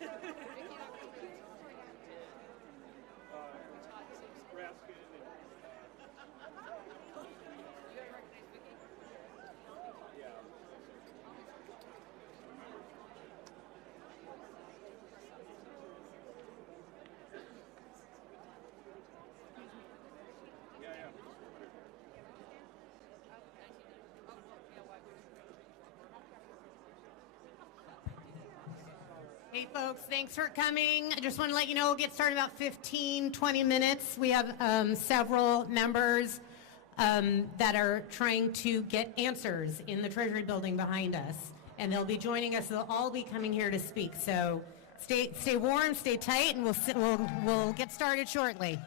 Raskin and yeah. Yeah, yeah. Hey folks, thanks for coming. I just want to let you know we'll get started about 15, 20 minutes. We have several members that are trying to get answers in the Treasury building behind us. And they'll be joining us. They'll all be coming here to speak. So stay warm, stay tight, and we'll get started shortly.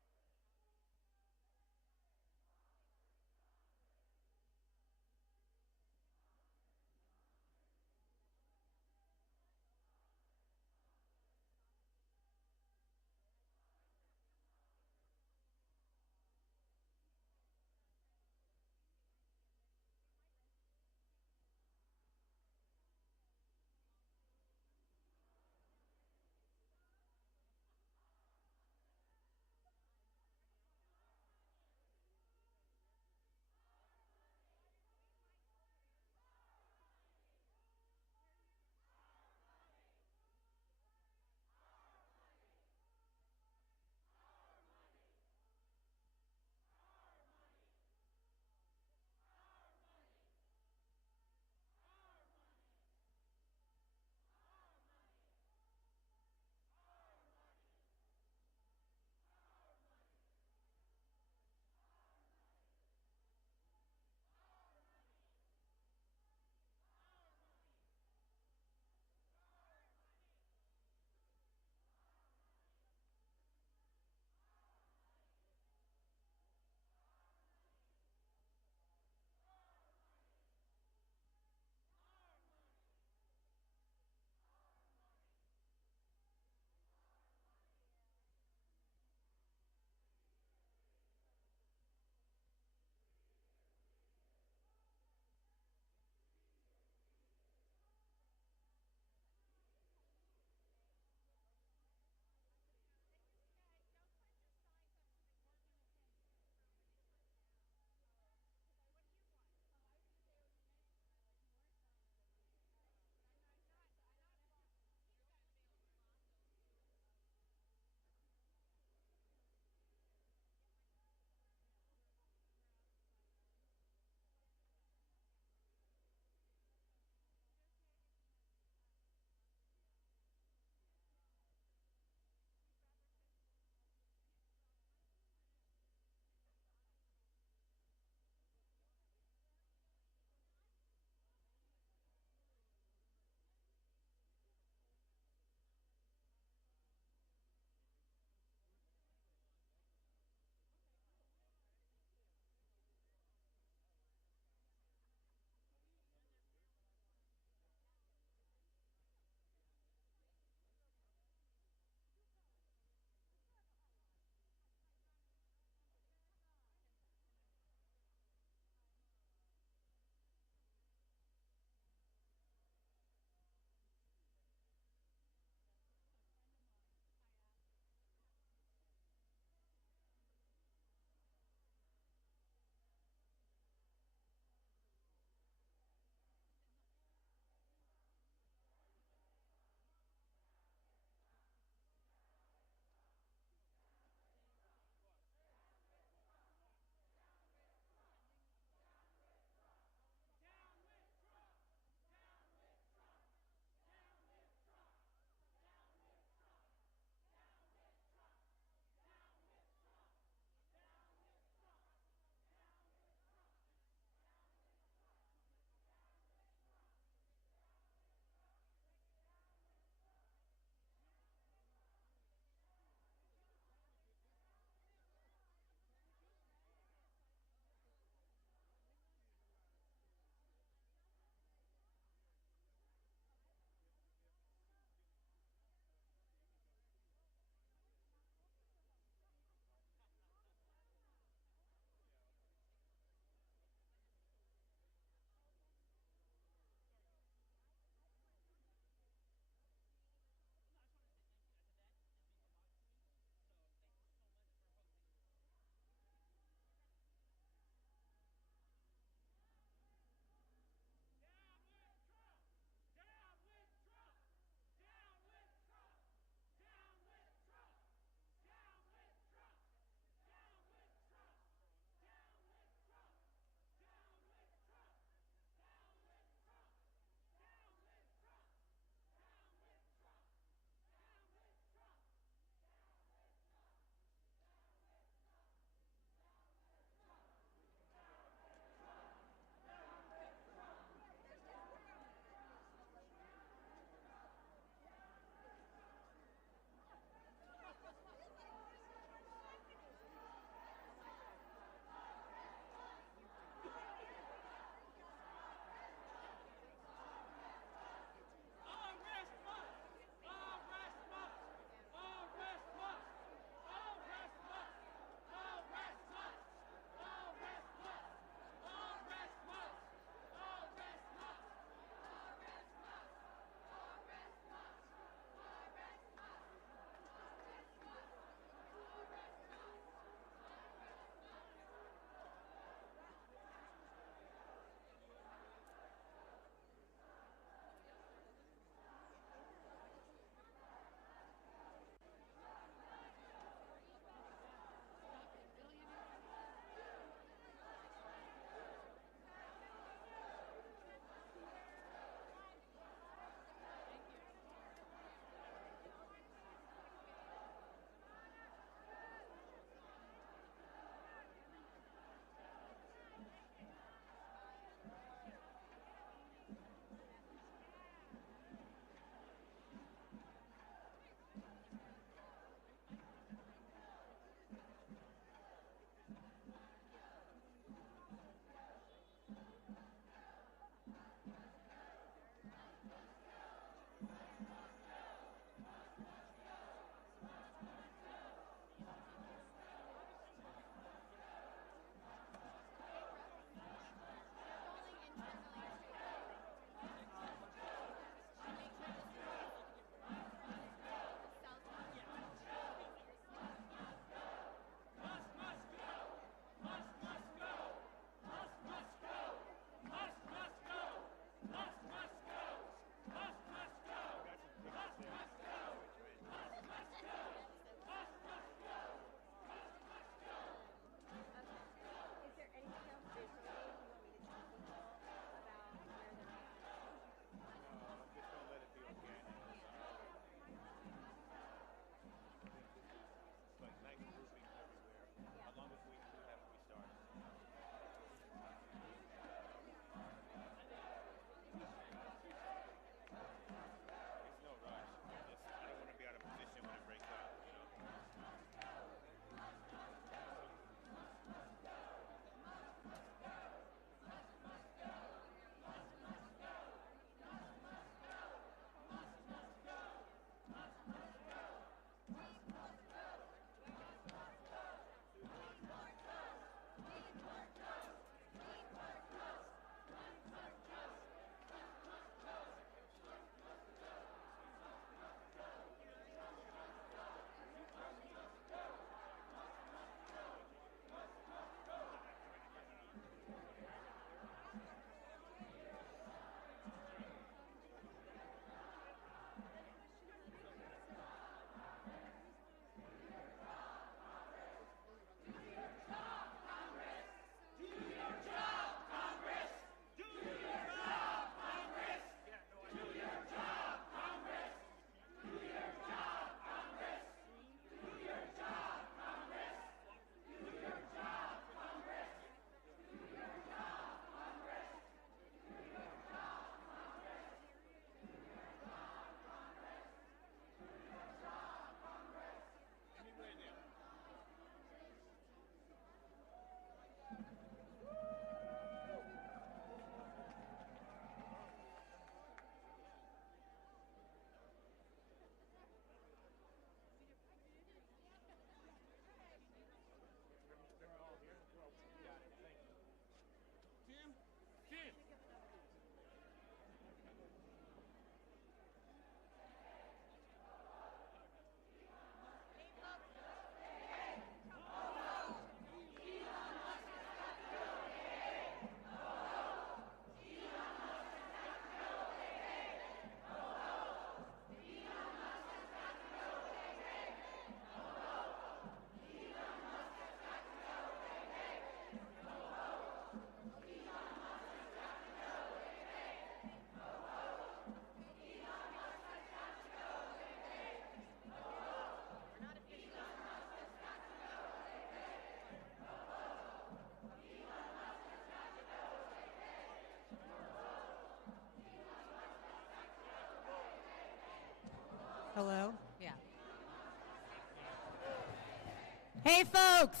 Hey, folks,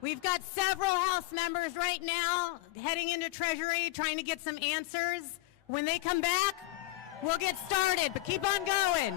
we've got several House members right now heading into Treasury trying to get some answers. When they come back, we'll get started, but keep on going.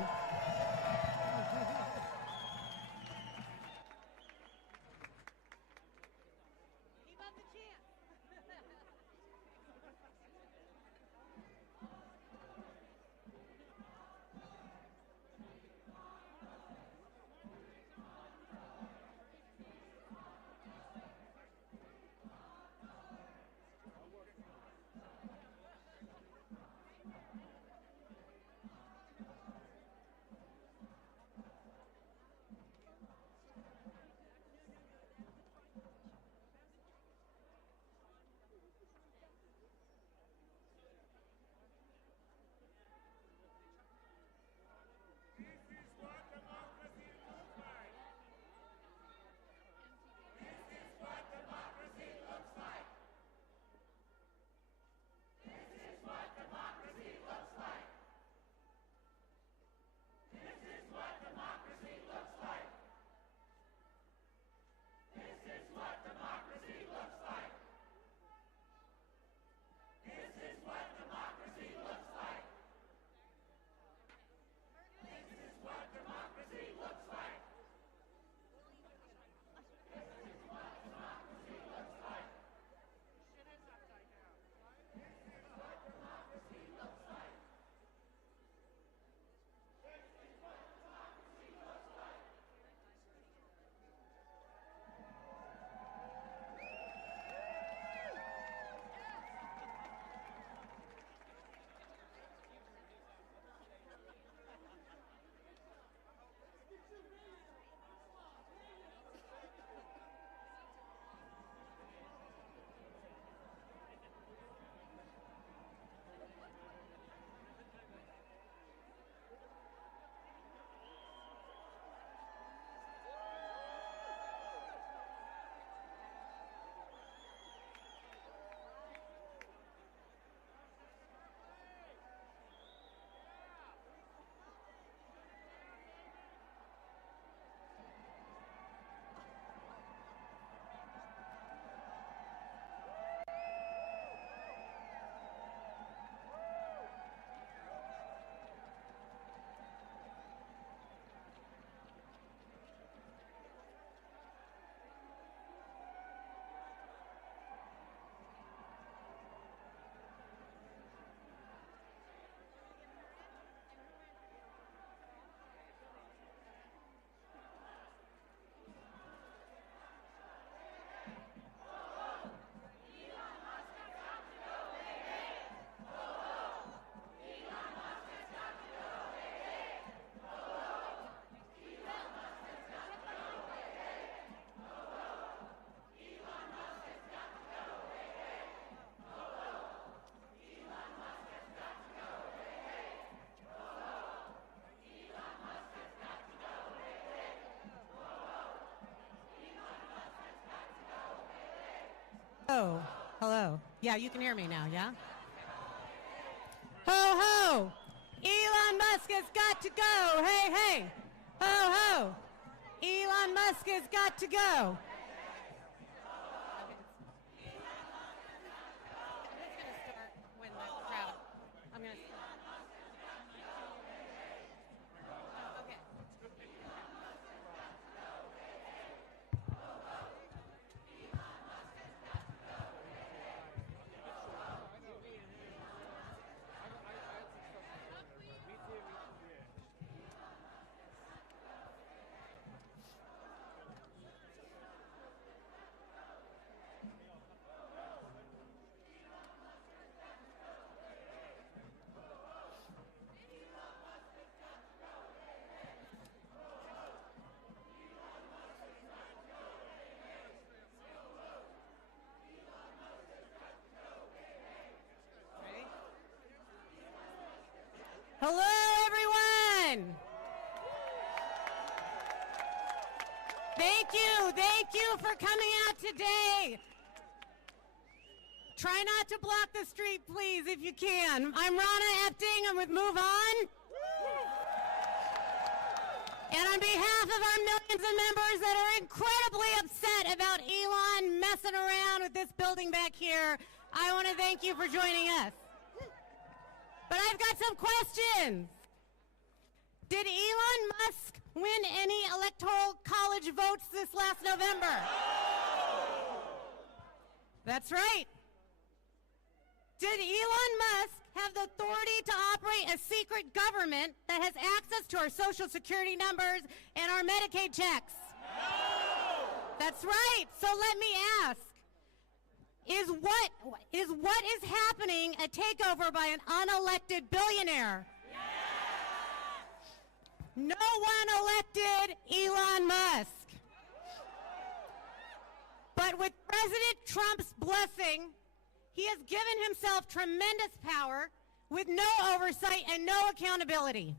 Oh, hello. Yeah, you can hear me now, yeah? Ho, ho! Elon Musk has got to go! Hey, hey! Ho, ho! Elon Musk has got to go! Hello, everyone. Thank you for coming out today. Try not to block the street, please, if you can. I'm Ronna Epting. I'm with Move On. And on behalf of our millions of members that are incredibly upset about Elon messing around with this building back here, I want to thank you for joining us. But I've got some questions. Did Elon Musk win any electoral college votes this last November? That's right. Did Elon Musk have the authority to operate a secret government that has access to our Social Security numbers and our Medicaid checks? No! That's right. So let me ask, is what is happening a takeover by an unelected billionaire? No one elected Elon Musk. But with President Trump's blessing, he has given himself tremendous power with no oversight and no accountability.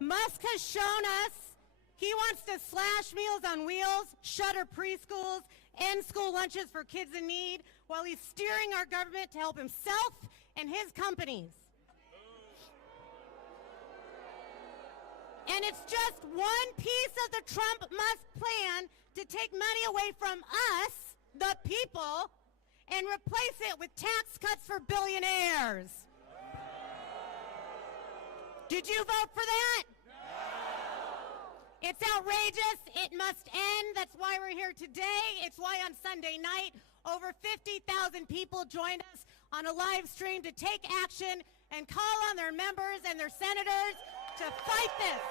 Musk has shown us he wants to slash Meals on Wheels, shutter preschools, end school lunches for kids in need, while he's steering our government to help himself and his companies. And it's just one piece of the Trump-Musk plan to take money away from us, the people, and replace it with tax cuts for billionaires. Did you vote for that? No. It's outrageous. It must end. That's why we're here today. It's why on Sunday night, over 50,000 people joined us on a live stream to take action and call on their members and their senators to fight this.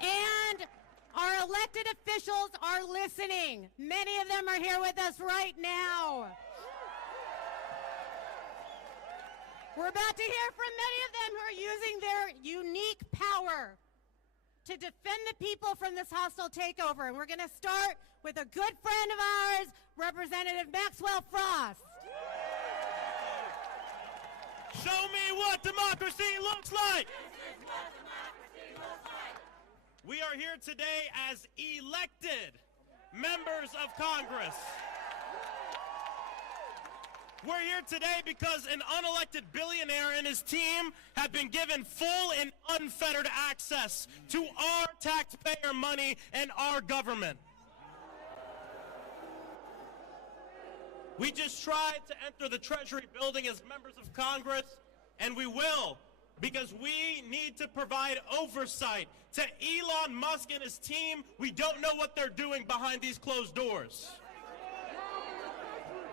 And our elected officials are listening. Many of them are here with us right now. We're about to hear from many of them who are using their unique power to defend the people from this hostile takeover. And we're going to start with a good friend of ours, Representative Maxwell Frost. Show me what democracy looks like. This is what democracy looks like. We are here today as elected members of Congress. We're here today because an unelected billionaire and his team have been given full and unfettered access to our taxpayer money and our government. We just tried to enter the Treasury building as members of Congress, and we will, because we need to provide oversight to Elon Musk and his team. We don't know what they're doing behind these closed doors.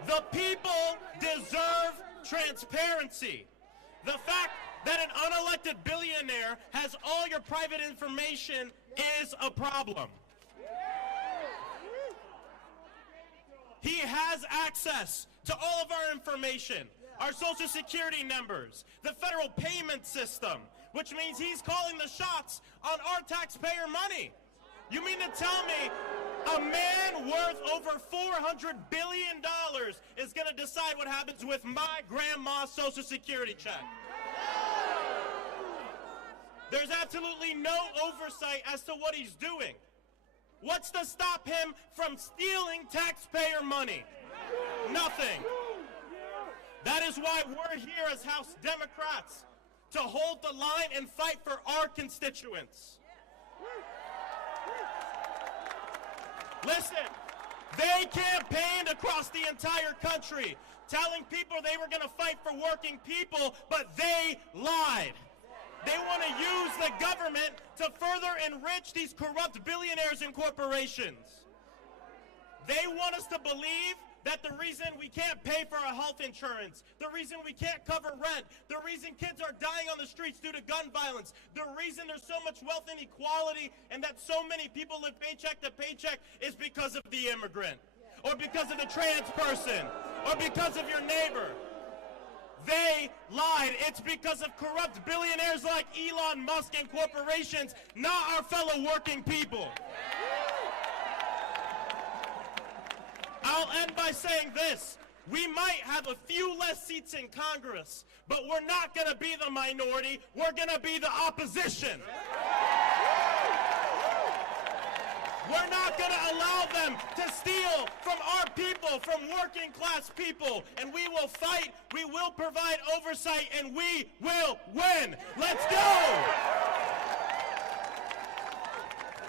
The people deserve transparency. The fact that an unelected billionaire has all your private information is a problem. He has access to all of our information, our Social Security numbers, the federal payment system, which means he's calling the shots on our taxpayer money. You mean to tell me a man worth over $400 billion is going to decide what happens with my grandma's Social Security check? There's absolutely no oversight as to what he's doing. What's to stop him from stealing taxpayer money? Nothing. That is why we're here as House Democrats, to hold the line and fight for our constituents. Listen, they campaigned across the entire country, telling people they were going to fight for working people, but they lied. They want to use the government to further enrich these corrupt billionaires and corporations. They want us to believe that the reason we can't pay for our health insurance, the reason we can't cover rent, the reason kids are dying on the streets due to gun violence, the reason there's so much wealth inequality and that so many people live paycheck to paycheck is because of the immigrant, or because of the trans person, or because of your neighbor. They lied. It's because of corrupt billionaires like Elon Musk and corporations, not our fellow working people. I'll end by saying this. We might have a few less seats in Congress, but we're not going to be the minority. We're going to be the opposition. We're not going to allow them to steal from our people, from working class people. And we will fight, we will provide oversight, and we will win. Let's go!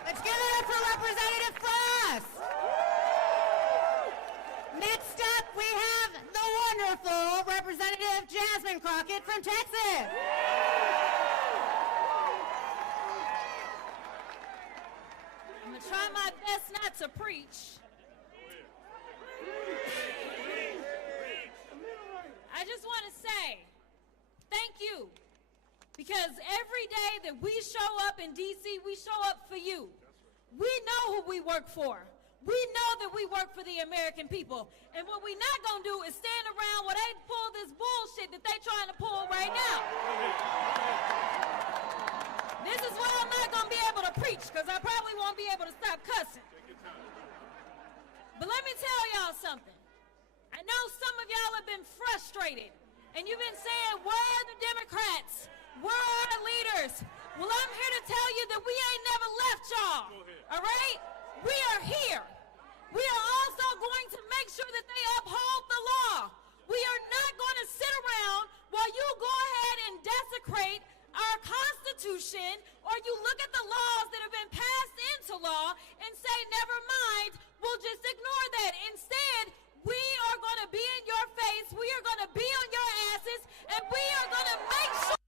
Let's give it up for Representative Frost. Next up, we have the wonderful Representative Jasmine Crockett from Texas. I'm going to try my best not to preach. I just want to say thank you, because every day that we show up in D.C., we show up for you. We know who we work for. We know that we work for the American people. And what we're not going to do is stand around while they pull this bullshit that they're trying to pull right now. This is why I'm not going to be able to preach, because I probably won't be able to stop cussing. But let me tell y'all something. I know some of y'all have been frustrated, and you've been saying, where are the Democrats? Where are our leaders? Well, I'm here to tell you that we ain't never left y'all, all right? We are here. We are also going to make sure that they uphold the law. We are not going to sit around while you go ahead and desecrate our Constitution, or you look at the laws that have been passed into law and say, never mind, we'll just ignore that. Instead, we are going to be in your face, we are going to be on your asses, and we are going to make sure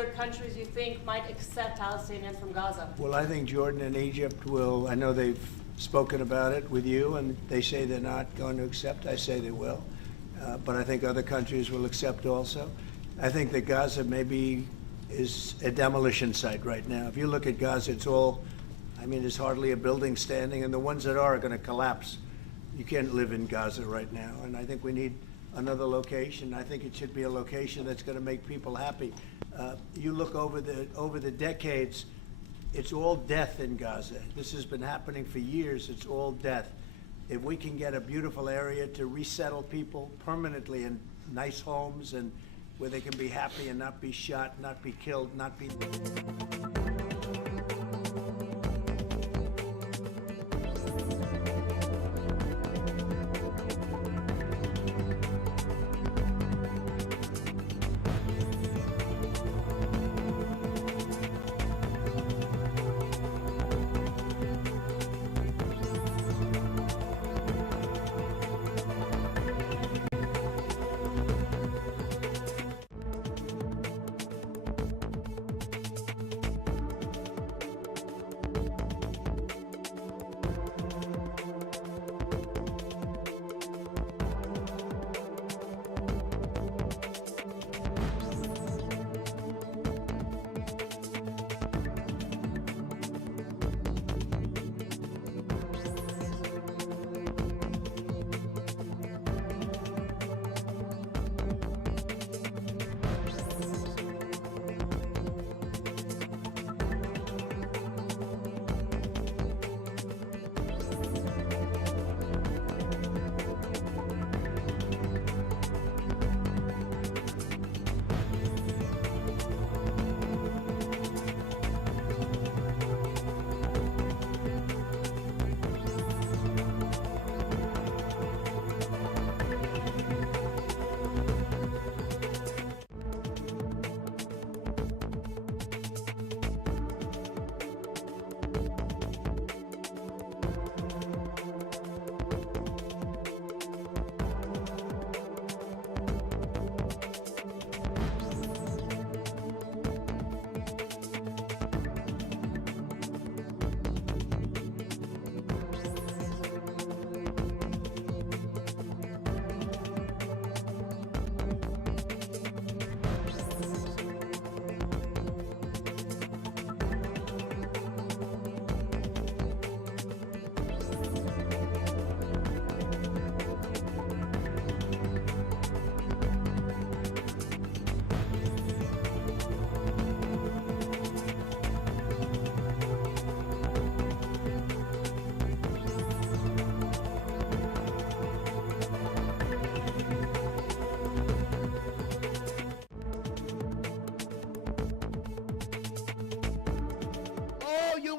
other countries you think might accept Palestinians from Gaza? Well, I think Jordan and Egypt will. I know they've spoken about it with you, and they say they're not going to accept. I say they will. But I think other countries will accept also. I think that Gaza maybe is a demolition site right now. If you look at Gaza, it's all, I mean, there's hardly a building standing, and the ones that are going to collapse. You can't live in Gaza right now, and I think we need another location. I think it should be a location that's going to make people happy. You look over the decades, it's all death in Gaza. This has been happening for years. It's all death. If we can get a beautiful area to resettle people permanently in nice homes and where they can be happy and not be shot, not be killed, not be...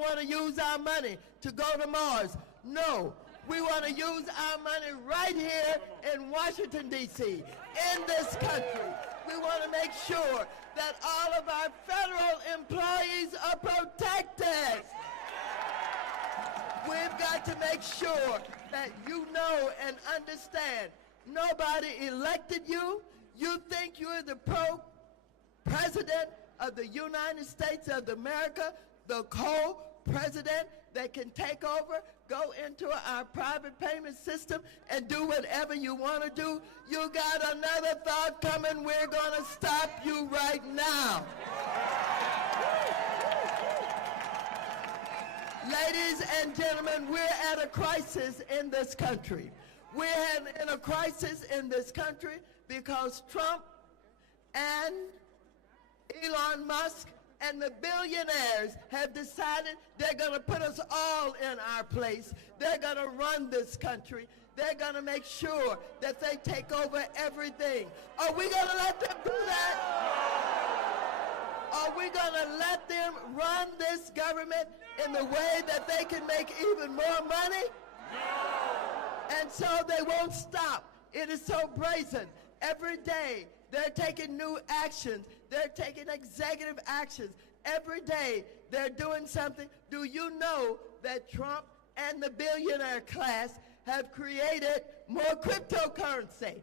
want to use our money to go to Mars. No, we want to use our money right here in Washington, D.C., in this country. We want to make sure that all of our federal employees are protected. We've got to make sure that you know and understand nobody elected you. You think you're the president of the United States of America, the co-president that can take over, go into our private payment system and do whatever you want to do. You got another thought coming. We're going to stop you right now. Ladies and gentlemen, we're at a crisis in this country. We're in a crisis in this country because Trump and Elon Musk and the billionaires have decided they're going to put us all in our place. They're going to run this country. They're going to make sure that they take over everything. Are we going to let them do that? Are we going to let them run this government in the way that they can make even more money? And so they won't stop. It is so brazen. Every day they're taking new actions. They're taking executive actions. Every day they're doing something. Do you know that Trump and the billionaire class have created more cryptocurrency?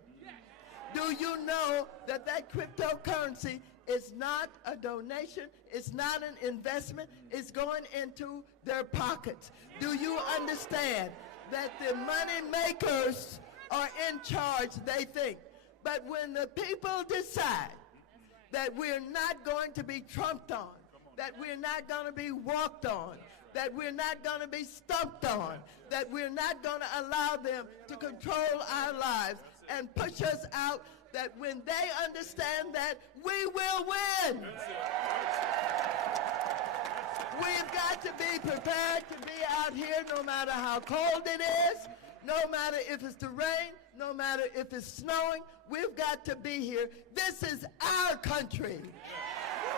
Do you know that that cryptocurrency It's not a donation. It's not an investment. It's going into their pockets. Do you understand that the money makers are in charge, they think? But when the people decide that we're not going to be trumped on, that we're not going to be walked on, that we're not going to be stumped on, that we're not going to allow them to control our lives and push us out, that when they understand that, we will win. We've got to be prepared to be out here no matter how cold it is, no matter if it's the rain, no matter if it's snowing. We've got to be here. This is our country.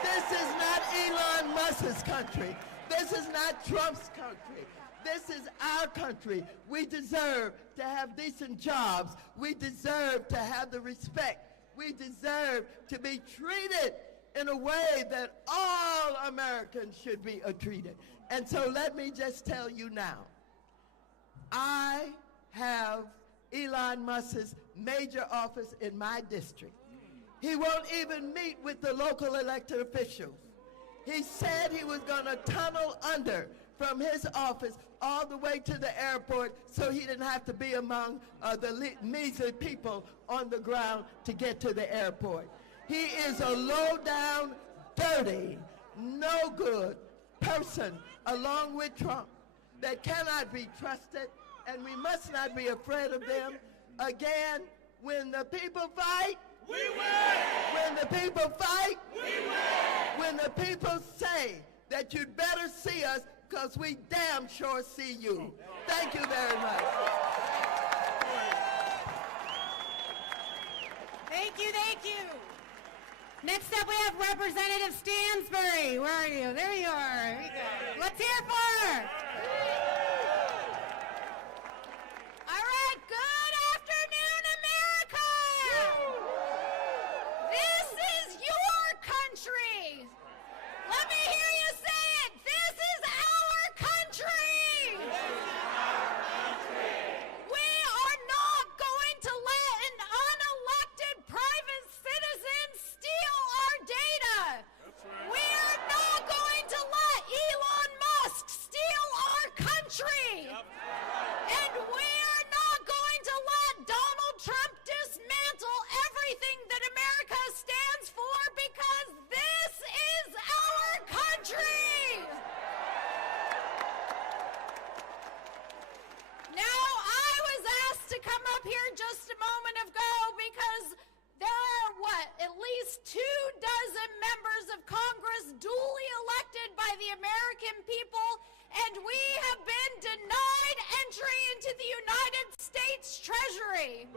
This is not Elon Musk's country. This is not Trump's country. This is our country. We deserve to have decent jobs. We deserve to have the respect. We deserve to be treated in a way that all Americans should be treated. And so let me just tell you now, I have Elon Musk's major office in my district. He won't even meet with the local elected officials. He said he was going to tunnel under from his office all the way to the airport so he didn't have to be among the measly people on the ground to get to the airport. He is a low-down, dirty, no good person along with Trump that cannot be trusted, and we must not be afraid of them. Again, when the people fight, we win! When the people fight, we win! When the people say that you'd better see us because we damn sure see you. Thank you very much. Thank you, thank you. Next up, we have Representative Stanbury. Where are you? There you are. Here we go. Let's hear it for her. All right, good afternoon, America. This is your country. Let me hear you say it. This is our country. We are not going to let an unelected private citizen steal our data. We are not going to let Elon Musk steal our country. And we are not going to let Donald Trump dismantle everything that America stands for, because this is our country. Now, I was asked to come up here just a moment ago because there are, at least 24 members of Congress duly elected by the American people, and we have been denied entry into the United States Treasury.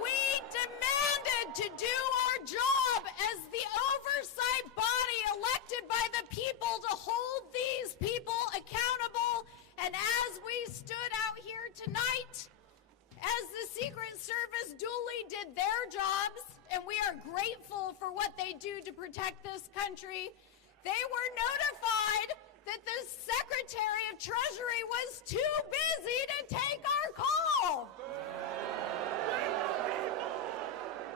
We demanded to do our job as the oversight body elected by the people to hold these people accountable, and as we stood out here tonight, as the Secret Service duly did their jobs, and we are grateful for what they do to protect this country, they were notified that the Secretary of Treasury was too busy to take our call.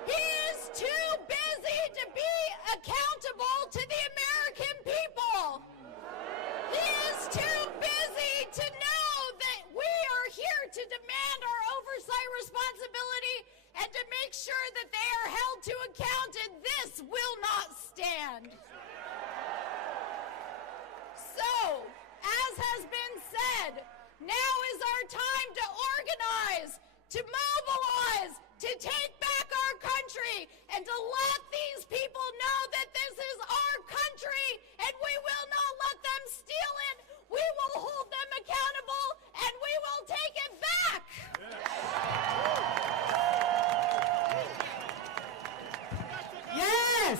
He is too busy to be accountable to the American people. He is too busy to know that we are here to demand our oversight responsibility and to make sure that they are held to account, and this will not stand. So, as has been said, now is our time to organize, to mobilize, to take back our country, and to let these people know that this is our country, and we will not let them steal it. We will hold them accountable, and we will take it back. Yes!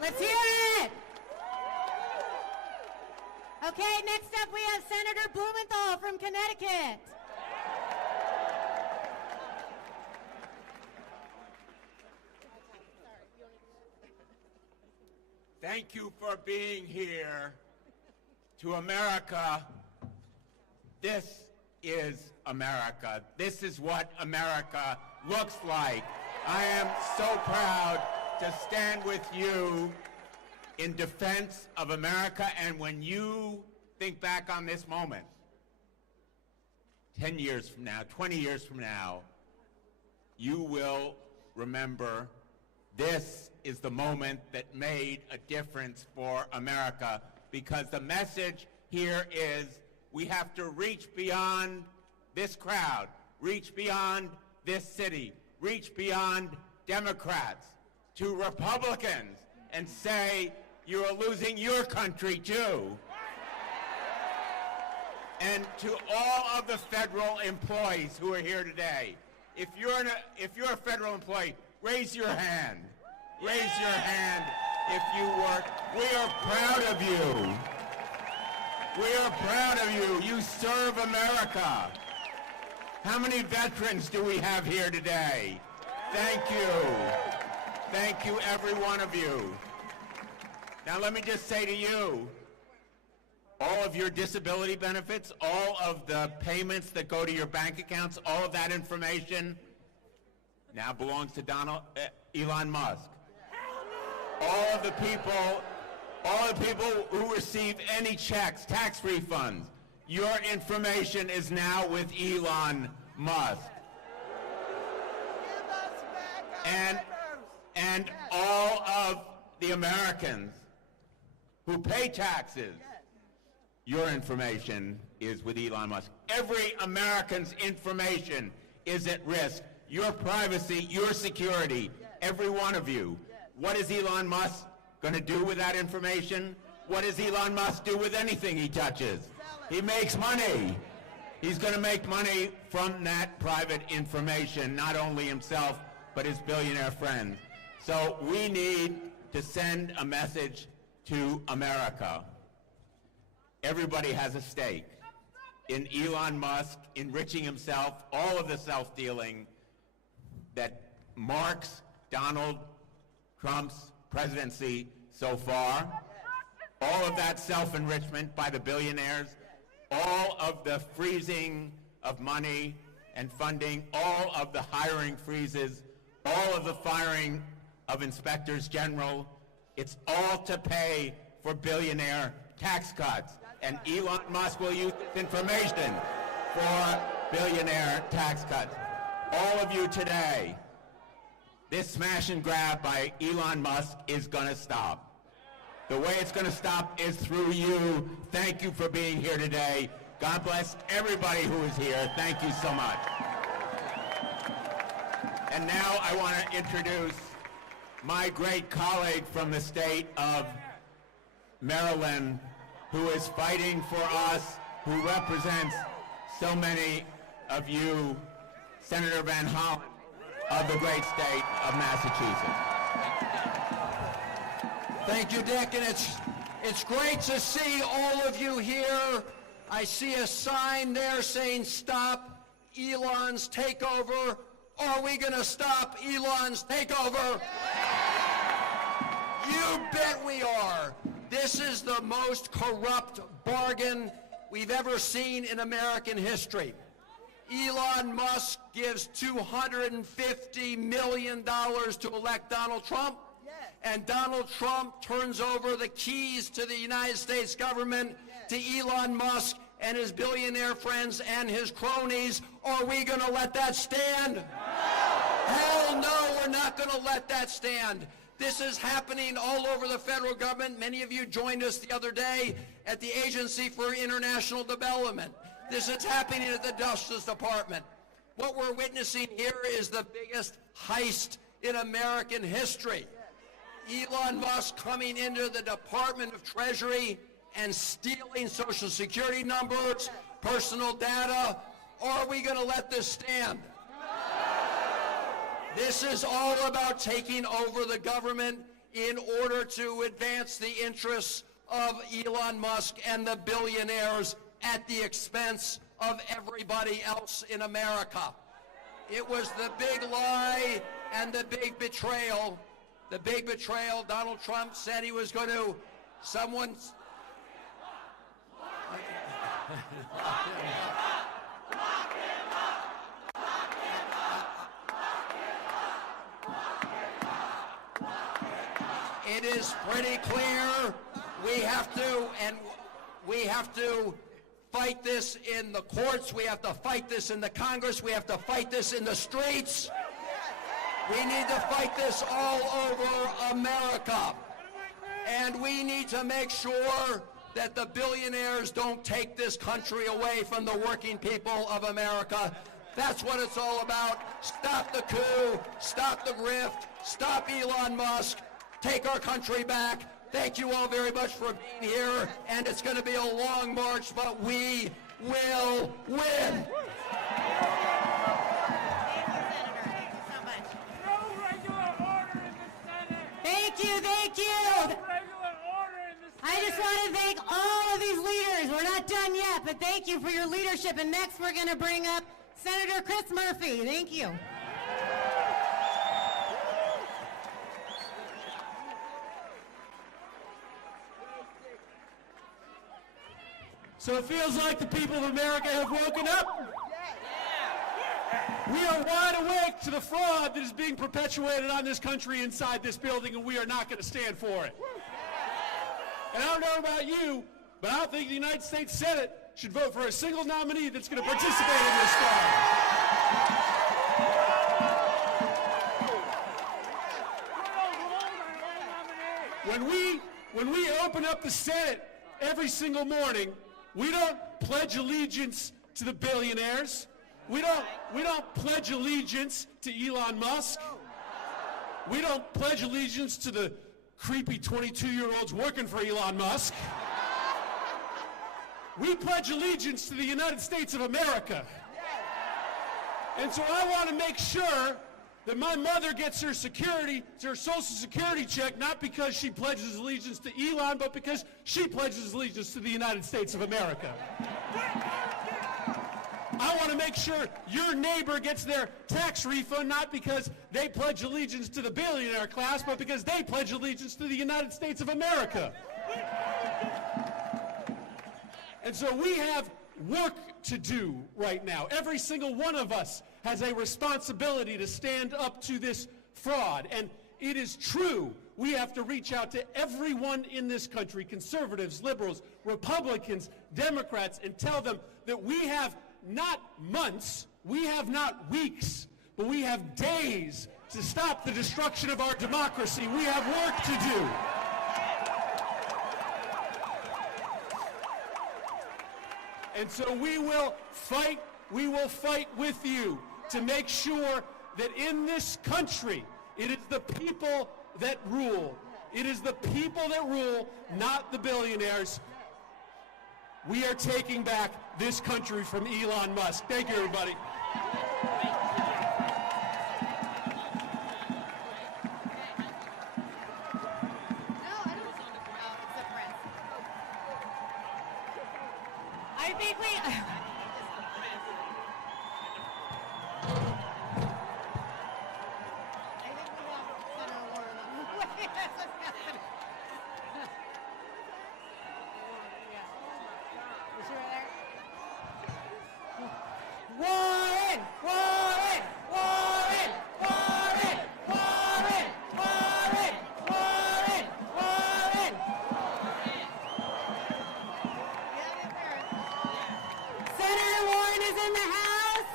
Let's hear it! Okay, next up we have Senator Blumenthal from Connecticut. Thank you for being here. To America, this is America. This is what America looks like. I am so proud to stand with you in defense of America, and when you think back on this moment, 10 years from now, 20 years from now, you will remember this is the moment that made a difference for America, because the message here is we have to reach beyond this crowd, reach beyond this city, reach beyond Democrats to Republicans and say you are losing your country too. And to all of the federal employees who are here today, if you're a federal employee, raise your hand. Raise your hand if you work. We are proud of you. We are proud of you. You serve America. How many veterans do we have here today? Thank you. Thank you, every one of you. Now let me just say to you, all of your disability benefits, all of the payments that go to your bank accounts, all of that information now belongs to Elon Musk. All of the people who receive any checks, tax refunds, your information is now with Elon Musk. And all of the Americans who pay taxes, your information is with Elon Musk. Every American's information is at risk. Your privacy, your security, every one of you. What is Elon Musk going to do with that information? What does Elon Musk do with anything he touches? He makes money. He's going to make money from that private information, not only himself, but his billionaire friends. So we need to send a message to America. Everybody has a stake in Elon Musk enriching himself, all of the self-dealing that marks Donald Trump's presidency so far, all of that self-enrichment by the billionaires, all of the freezing of money and funding, all of the hiring freezes, all of the firing of inspectors general, it's all to pay for billionaire tax cuts. And Elon Musk will use this information for billionaire tax cuts. All of you today, this smash and grab by Elon Musk is going to stop. The way it's going to stop is through you. Thank you for being here today. God bless everybody who is here. Thank you so much. And now I want to introduce my great colleague from the state of Maryland, who is fighting for us, who represents so many of you, Senator Van Hollen of the great state of Massachusetts. Thank you, Dick, and it's great to see all of you here. I see a sign there saying, "Stop Elon's takeover." Are we going to stop Elon's takeover? You bet we are. This is the most corrupt bargain we've ever seen in American history. Elon Musk gives $250 million to elect Donald Trump, and Donald Trump turns over the keys to the United States government to Elon Musk and his billionaire friends and his cronies. Are we going to let that stand? No! Hell no, we're not going to let that stand. This is happening all over the federal government. Many of you joined us the other day at the Agency for International Development. This is happening at the Justice Department. What we're witnessing here is the biggest heist in American history. Elon Musk coming into the Department of Treasury and stealing Social Security numbers, personal data. Are we going to let this stand? This is all about taking over the government in order to advance the interests of Elon Musk and the billionaires at the expense of everybody else in America. It was the big lie and the big betrayal. The big betrayal. Donald Trump said he was going to, someone's... It is pretty clear we have to fight this in the courts. We have to fight this in the Congress. We have to fight this in the streets. We need to fight this all over America. And we need to make sure that the billionaires don't take this country away from the working people of America. That's what it's all about. Stop the coup, stop the grift, stop Elon Musk, take our country back. Thank you all very much for being here, and it's going to be a long march, but we will win. Thank you, thank you. I just want to thank all of these leaders. We're not done yet, but thank you for your leadership. And next we're going to bring up Senator Chris Murphy. Thank you. So it feels like the people of America have woken up. We are wide awake to the fraud that is being perpetuated on this country inside this building, and we are not going to stand for it. And I don't know about you, but I don't think the United States Senate should vote for a single nominee that's going to participate in this fraud. When we open up the Senate every single morning, we don't pledge allegiance to the billionaires. We don't pledge allegiance to Elon Musk. We don't pledge allegiance to the creepy 22-year-olds working for Elon Musk. We pledge allegiance to the United States of America. And so I want to make sure that my mother gets her Social Security check, not because she pledges allegiance to Elon, but because she pledges allegiance to the United States of America. I want to make sure your neighbor gets their tax refund, not because they pledge allegiance to the billionaire class, but because they pledge allegiance to the United States of America. And so we have work to do right now. Every single one of us has a responsibility to stand up to this fraud. And it is true, we have to reach out to everyone in this country, conservatives, liberals, Republicans, Democrats, and tell them that we have not months, we have not weeks, but we have days to stop the destruction of our democracy. We have work to do. And so we will fight with you to make sure that in this country, it is the people that rule. It is the people that rule, not the billionaires. We are taking back this country from Elon Musk. Thank you, everybody. I think we... Warren! Warren! Warren! Warren! Warren! Warren! Warren! Warren! Senator Warren is in the house.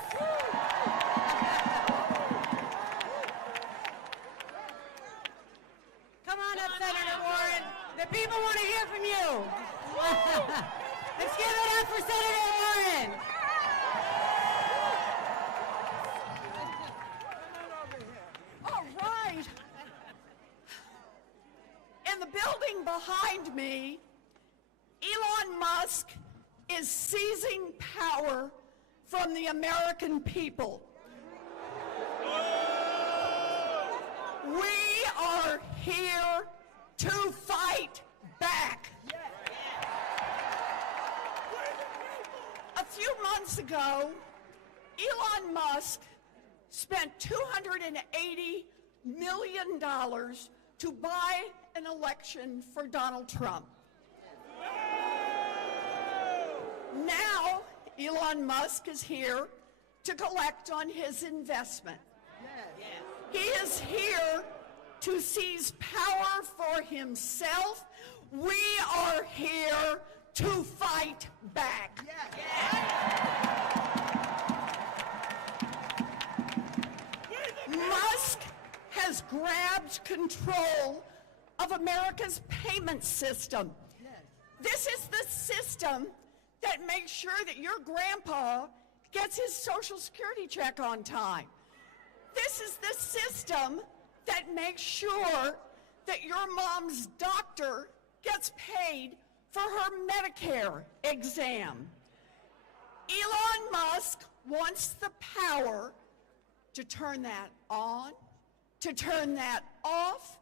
Come on up, Senator Warren. The people want to hear from you. Let's give it up for Senator Warren. All right. In the building behind me, Elon Musk is seizing power from the American people. We are here to fight back. A few months ago, Elon Musk spent $280 million to buy an election for Donald Trump. Now, Elon Musk is here to collect on his investment. He is here to seize power for himself. We are here to fight back. Musk has grabbed control of America's payment system. This is the system that makes sure that your grandpa gets his Social Security check on time. This is the system that makes sure that your mom's doctor gets paid for her Medicare exam. Elon Musk wants the power to turn that on, to turn that off,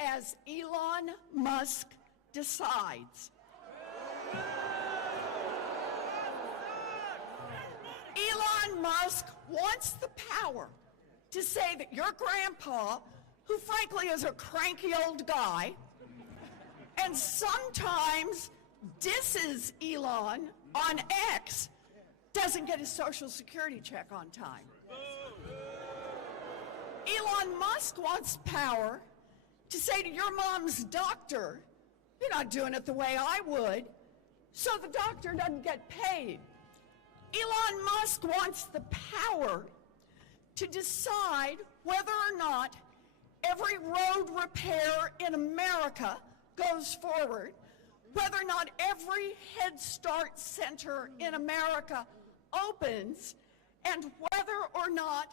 as Elon Musk decides. Elon Musk wants the power to say that your grandpa, who frankly is a cranky old guy, and sometimes disses Elon on X, doesn't get his Social Security check on time. Elon Musk wants power to say to your mom's doctor, you're not doing it the way I would, so the doctor doesn't get paid. Elon Musk wants the power to decide whether or not every road repair in America goes forward, whether or not every Head Start center in America opens, and whether or not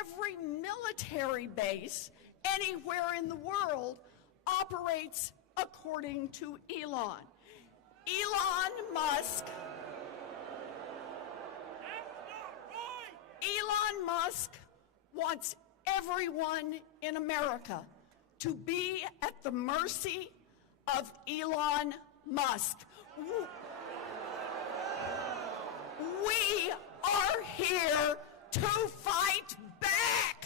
every military base anywhere in the world operates according to Elon. Elon Musk wants everyone in America to be at the mercy of Elon Musk. We are here to fight back.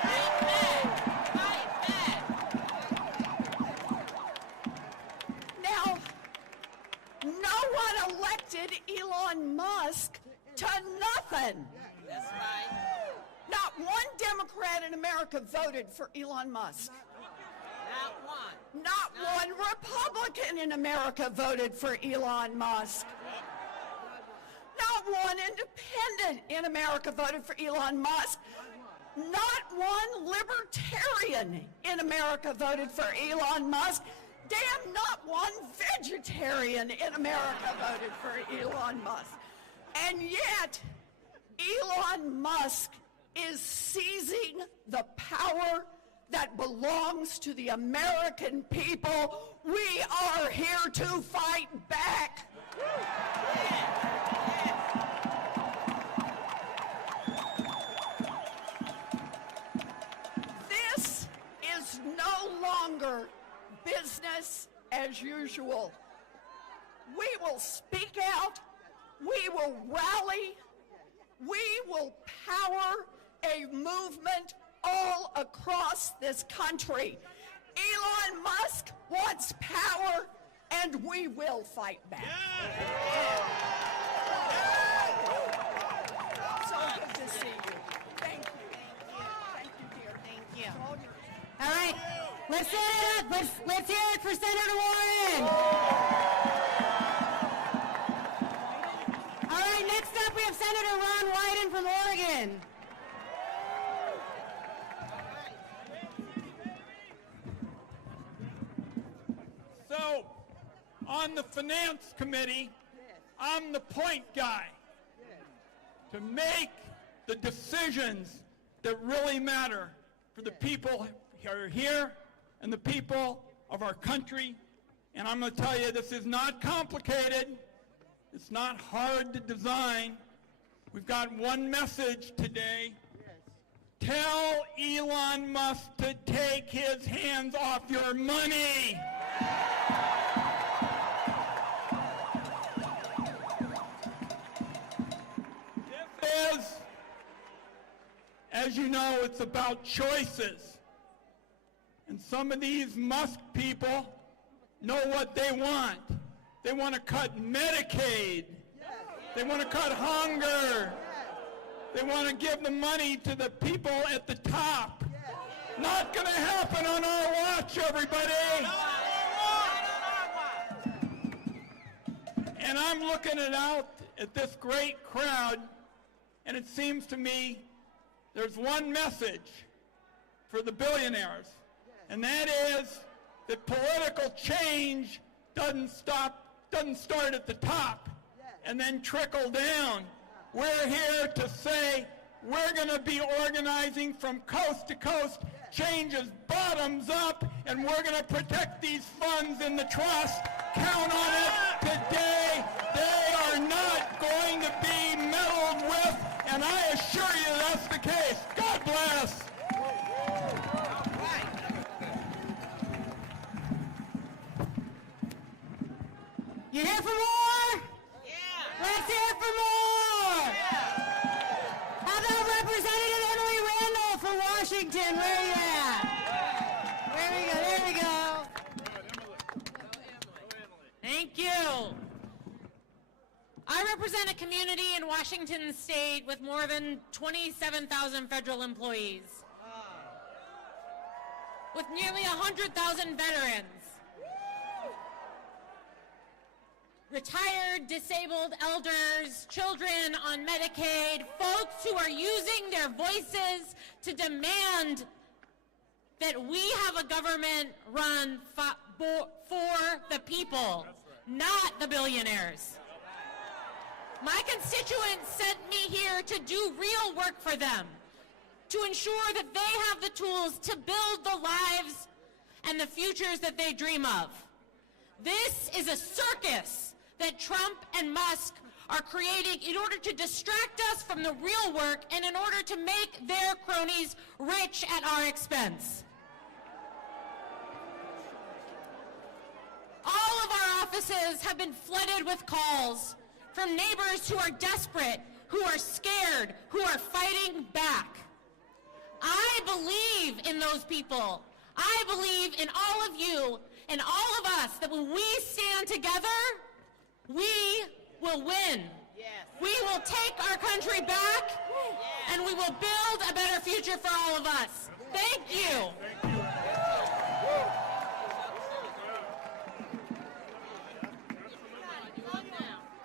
Fight back. Now, no one elected Elon Musk to nothing. That's right. Not one Democrat in America voted for Elon Musk. Not one. Not one Republican in America voted for Elon Musk. Not one independent in America voted for Elon Musk. Not one libertarian in America voted for Elon Musk. Damn, not one vegetarian in America voted for Elon Musk. And yet, Elon Musk is seizing the power that belongs to the American people. We are here to fight back. This is no longer business as usual. We will speak out. We will rally. We will power a movement all across this country. Elon Musk wants power, and we will fight back. So good to see you. Thank you. Thank you, dear. Thank you. All right, let's set it up. Let's hear it for Senator Warren. All right, next up we have Senator Ron Wyden from Oregon. So, on the Finance Committee, I'm the point guy to make the decisions that really matter for the people who are here and the people of our country. And I'm going to tell you, this is not complicated. It's not hard to design. We've got one message today. Tell Elon Musk to take his hands off your money. This is, as you know, it's about choices. And some of these Musk people know what they want. They want to cut Medicaid. They want to cut hunger. They want to give the money to the people at the top. Not not going to happen on our watch, everybody. And I'm looking out at this great crowd, and it seems to me there's one message for the billionaires, and that is that political change doesn't start at the top and then trickle down. We're here to say we're going to be organizing from coast to coast. Change is bottoms up, and we're going to protect these funds in the trust. Count on it today. They are not going to be meddled with, and I assure you that's the case. God bless. You here for more? Yeah. Let's hear for more. Yeah. How about Representative Emily Randall for Washington? Where are you at? There we go. Thank you. I represent a community in Washington State with more than 27,000 federal employees, with nearly 100,000 veterans, retired, disabled, elders, children on Medicaid, folks who are using their voices to demand that we have a government run for the people, not the billionaires. My constituents sent me here to do real work for them, to ensure that they have the tools to build the lives and the futures that they dream of. This is a circus that Trump and Musk are creating in order to distract us from the real work and in order to make their cronies rich at our expense. All of our offices have been flooded with calls from neighbors who are desperate, who are scared, who are fighting back. I believe in those people. I believe in all of you and all of us that when we stand together, we will win. Yes. We will take our country back, and we will build a better future for all of us. Thank you. Thank you.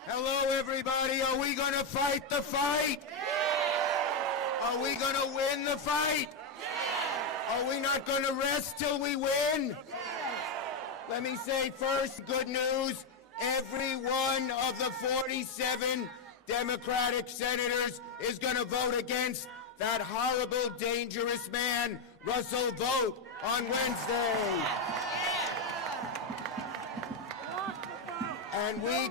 Hello, everybody. Are we going to fight the fight? Yeah. Are we going to win the fight? Yeah. Are we not going to rest till we win? Yeah. Let me say first, good news. Every one of the 47 Democratic senators is going to vote against that horrible, dangerous man, Russell Vogt, on Wednesday. And we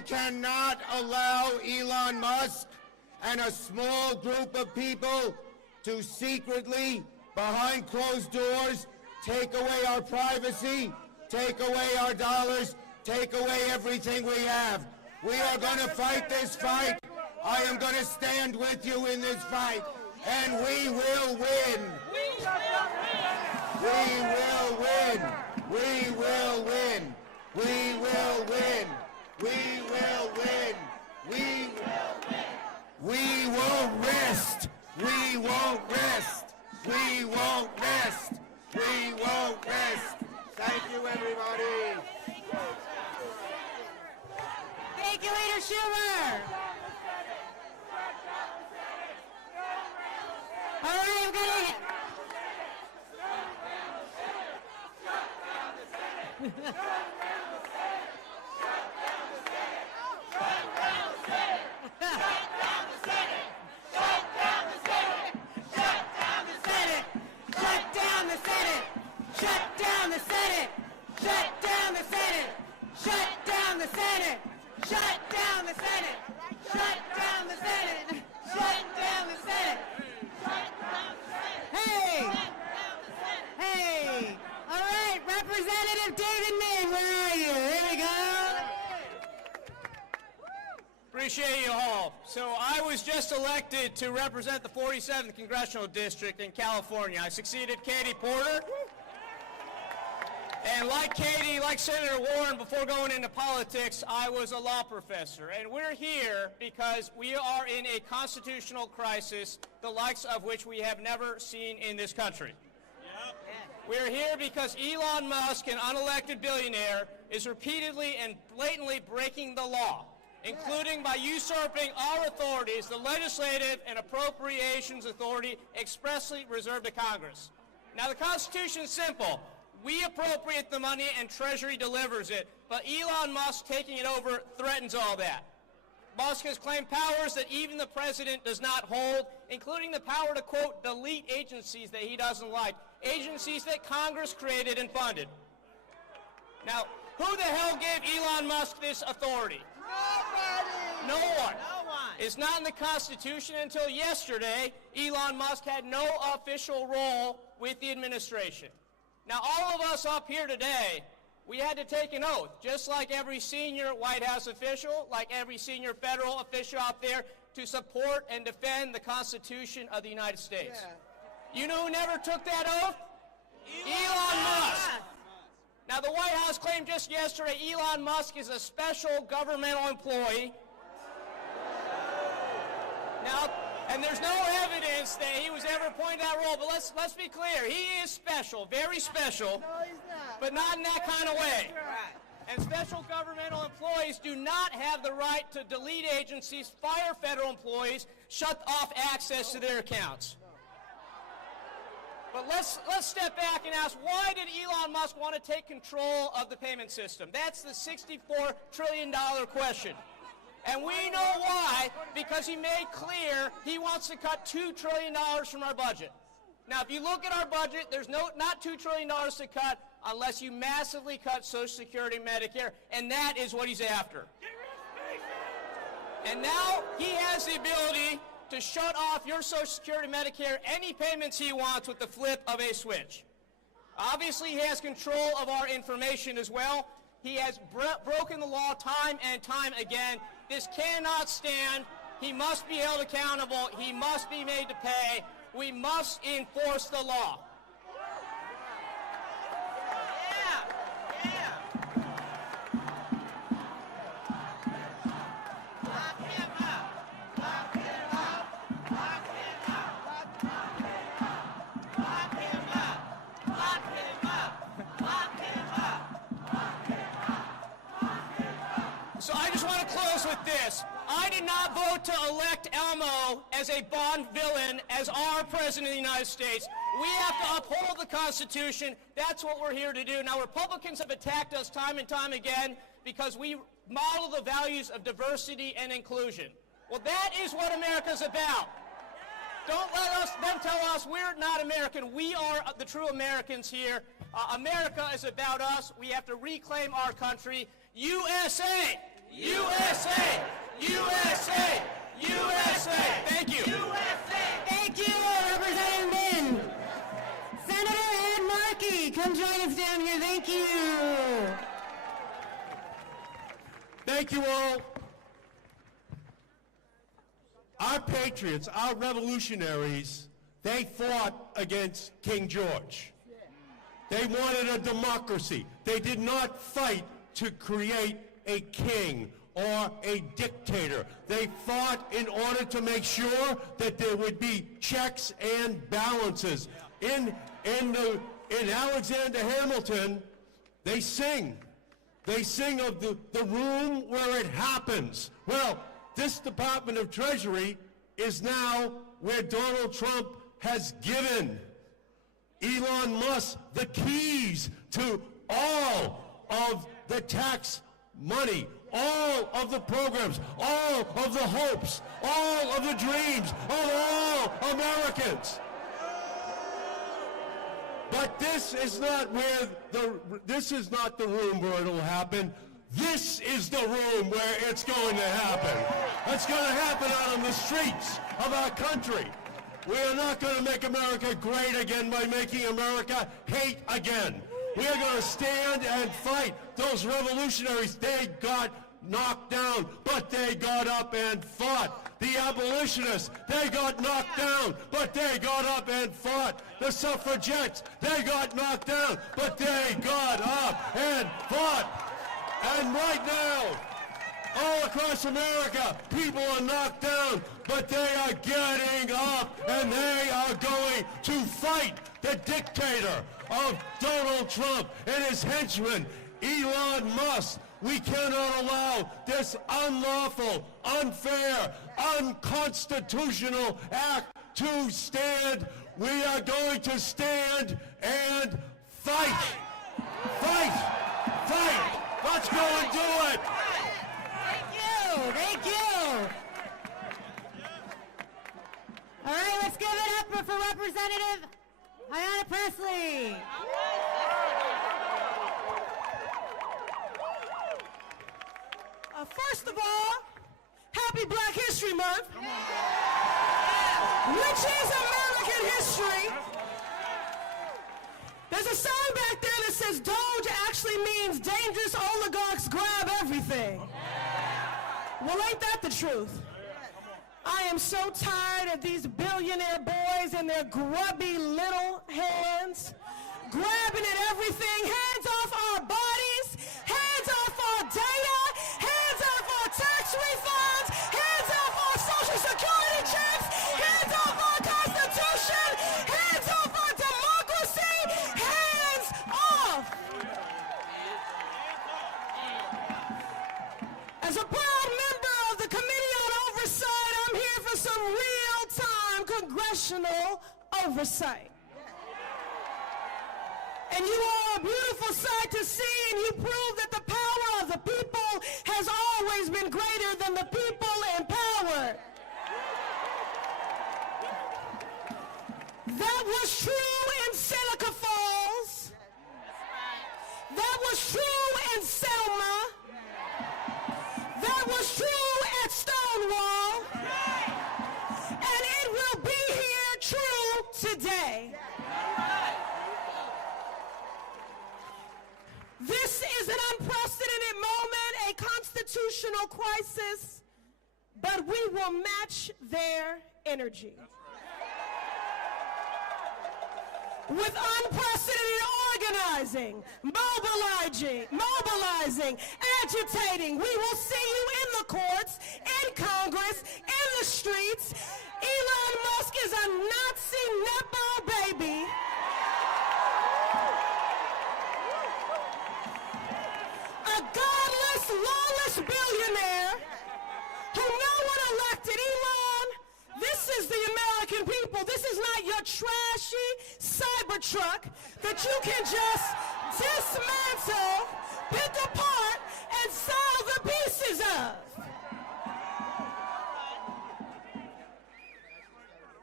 cannot allow Elon Musk and a small group of people to secretly, behind closed doors, take away our privacy, take away our dollars, take away everything we have. We are going to fight this fight. I am going to stand with you in this fight, and we will win. We will win. We will win. We will win. We will win. We will win. We won't rest. We won't rest. We won't rest. We won't rest. Thank you, everybody. Thank you, Leader Schumer. All right, we're going to... Shut down the Senate! Shut down the Senate! Shut down the Senate! Shut down the Senate! Shut down the Senate! Shut down the Senate! Hey! Hey! All right, Representative David Min, where are you? There we go. Appreciate you all. So I was just elected to represent the 47th Congressional District in California. I succeeded Katie Porter. And like Katie, like Senator Warren, before going into politics, I was a law professor. And we're here because we are in a constitutional crisis, the likes of which we have never seen in this country. We're here because Elon Musk, an unelected billionaire, is repeatedly and blatantly breaking the law, including by usurping our authorities, the legislative and appropriations authority expressly reserved to Congress. Now, the Constitution is simple. We appropriate the money and Treasury delivers it, but Elon Musk taking it over threatens all that. Musk has claimed powers that even the president does not hold, including the power to, quote, delete agencies that he doesn't like, agencies that Congress created and funded. Now, who the hell gave Elon Musk this authority? Nobody! No one. No one. It's not in the Constitution. Until yesterday, Elon Musk had no official role with the administration. Now, all of us up here today, we had to take an oath, just like every senior White House official, like every senior federal official out there, to support and defend the Constitution of the United States. Yeah. You know who never took that oath? Elon Musk. Now, the White House claimed just yesterday Elon Musk is a special governmental employee. Now, and there's no evidence that he was ever appointed that role, but let's be clear. He is special, very special, but not in that kind of way. And special governmental employees do not have the right to delete agencies, fire federal employees, shut off access to their accounts. But let's step back and ask, why did Elon Musk want to take control of the payment system? That's the $64 trillion question. And we know why, because he made clear he wants to cut $2 trillion from our budget. Now, if you look at our budget, there's not $2 trillion to cut unless you massively cut Social Security and Medicare, and that is what he's after. And now he has the ability to shut off your Social Security and Medicare, any payments he wants with the flip of a switch. Obviously, he has control of our information as well. He has broken the law time and time again. This cannot stand. He must be held accountable. He must be made to pay. We must enforce the law. So I just want to close with this. I did not vote to elect Elmo as a Bond villain as our President of the United States. We have to uphold the Constitution. That's what we're here to do. Now, Republicans have attacked us time and time again because we model the values of diversity and inclusion. Well, that is what America's about. Don't let them tell us we're not American. We are the true Americans here. America is about us. We have to reclaim our country. USA! USA! USA! USA! Thank you. USA! Thank you, Representative Min. Senator Ed Markey, come join us down here. Thank you. Thank you all. Our patriots, our revolutionaries, they fought against King George. They wanted a democracy. They did not fight to create a king or a dictator. They fought in order to make sure that there would be checks and balances. In Alexander Hamilton, they sing. They sing of the room where it happens. Well, this Department of Treasury is now where Donald Trump has given Elon Musk the keys to all of the tax money, all of the programs, all of the hopes, all of the dreams of all Americans. But this is not the room where it'll happen. This is the room where it's going to happen. It's going to happen out on the streets of our country. We are not going to make America great again by making America hate again. We are going to stand and fight. Those revolutionaries, they got knocked down, but they got up and fought. The abolitionists, they got knocked down, but they got up and fought. The suffragettes, they got knocked down, but they got up and fought. And right now, all across America, people are knocked down, but they are getting up and they are going to fight the dictator of Donald Trump and his henchman, Elon Musk. We cannot allow this unlawful, unfair, unconstitutional act to stand. We are going to stand and fight. Fight! Fight! Let's go and do it! Thank you. All right, let's give it up for Representative Ayanna Pressley. First of all, happy Black History Month, which is American history. There's a sign back there that says Doge actually means dangerous oligarchs grab everything. Well, ain't that the truth? I am so tired of these billionaire boys and their grubby little hands grabbing at everything. Hands off our bodies, hands off our data, hands off our tax refunds, hands off our Social Security checks, hands off our Constitution, hands off our democracy, hands off. As a proud member of the Committee on Oversight, I'm here for some real-time congressional oversight. And you are a beautiful sight to see, and you prove that the power of the people has always been greater than the people in power. That was true in Seneca Falls. That was true in Selma. That was true at Stonewall. And it will be here true today. This is an unprecedented moment, a constitutional crisis, but we will match their energy. With unprecedented organizing, mobilizing, agitating, we will see you in the courts, in Congress, in the streets. Elon Musk is a Nazi Nepo baby. A godless, lawless billionaire who no one elected. Elon, this is the American people. This is not your trashy Cybertruck that you can just dismantle, pick apart, and sell the pieces of.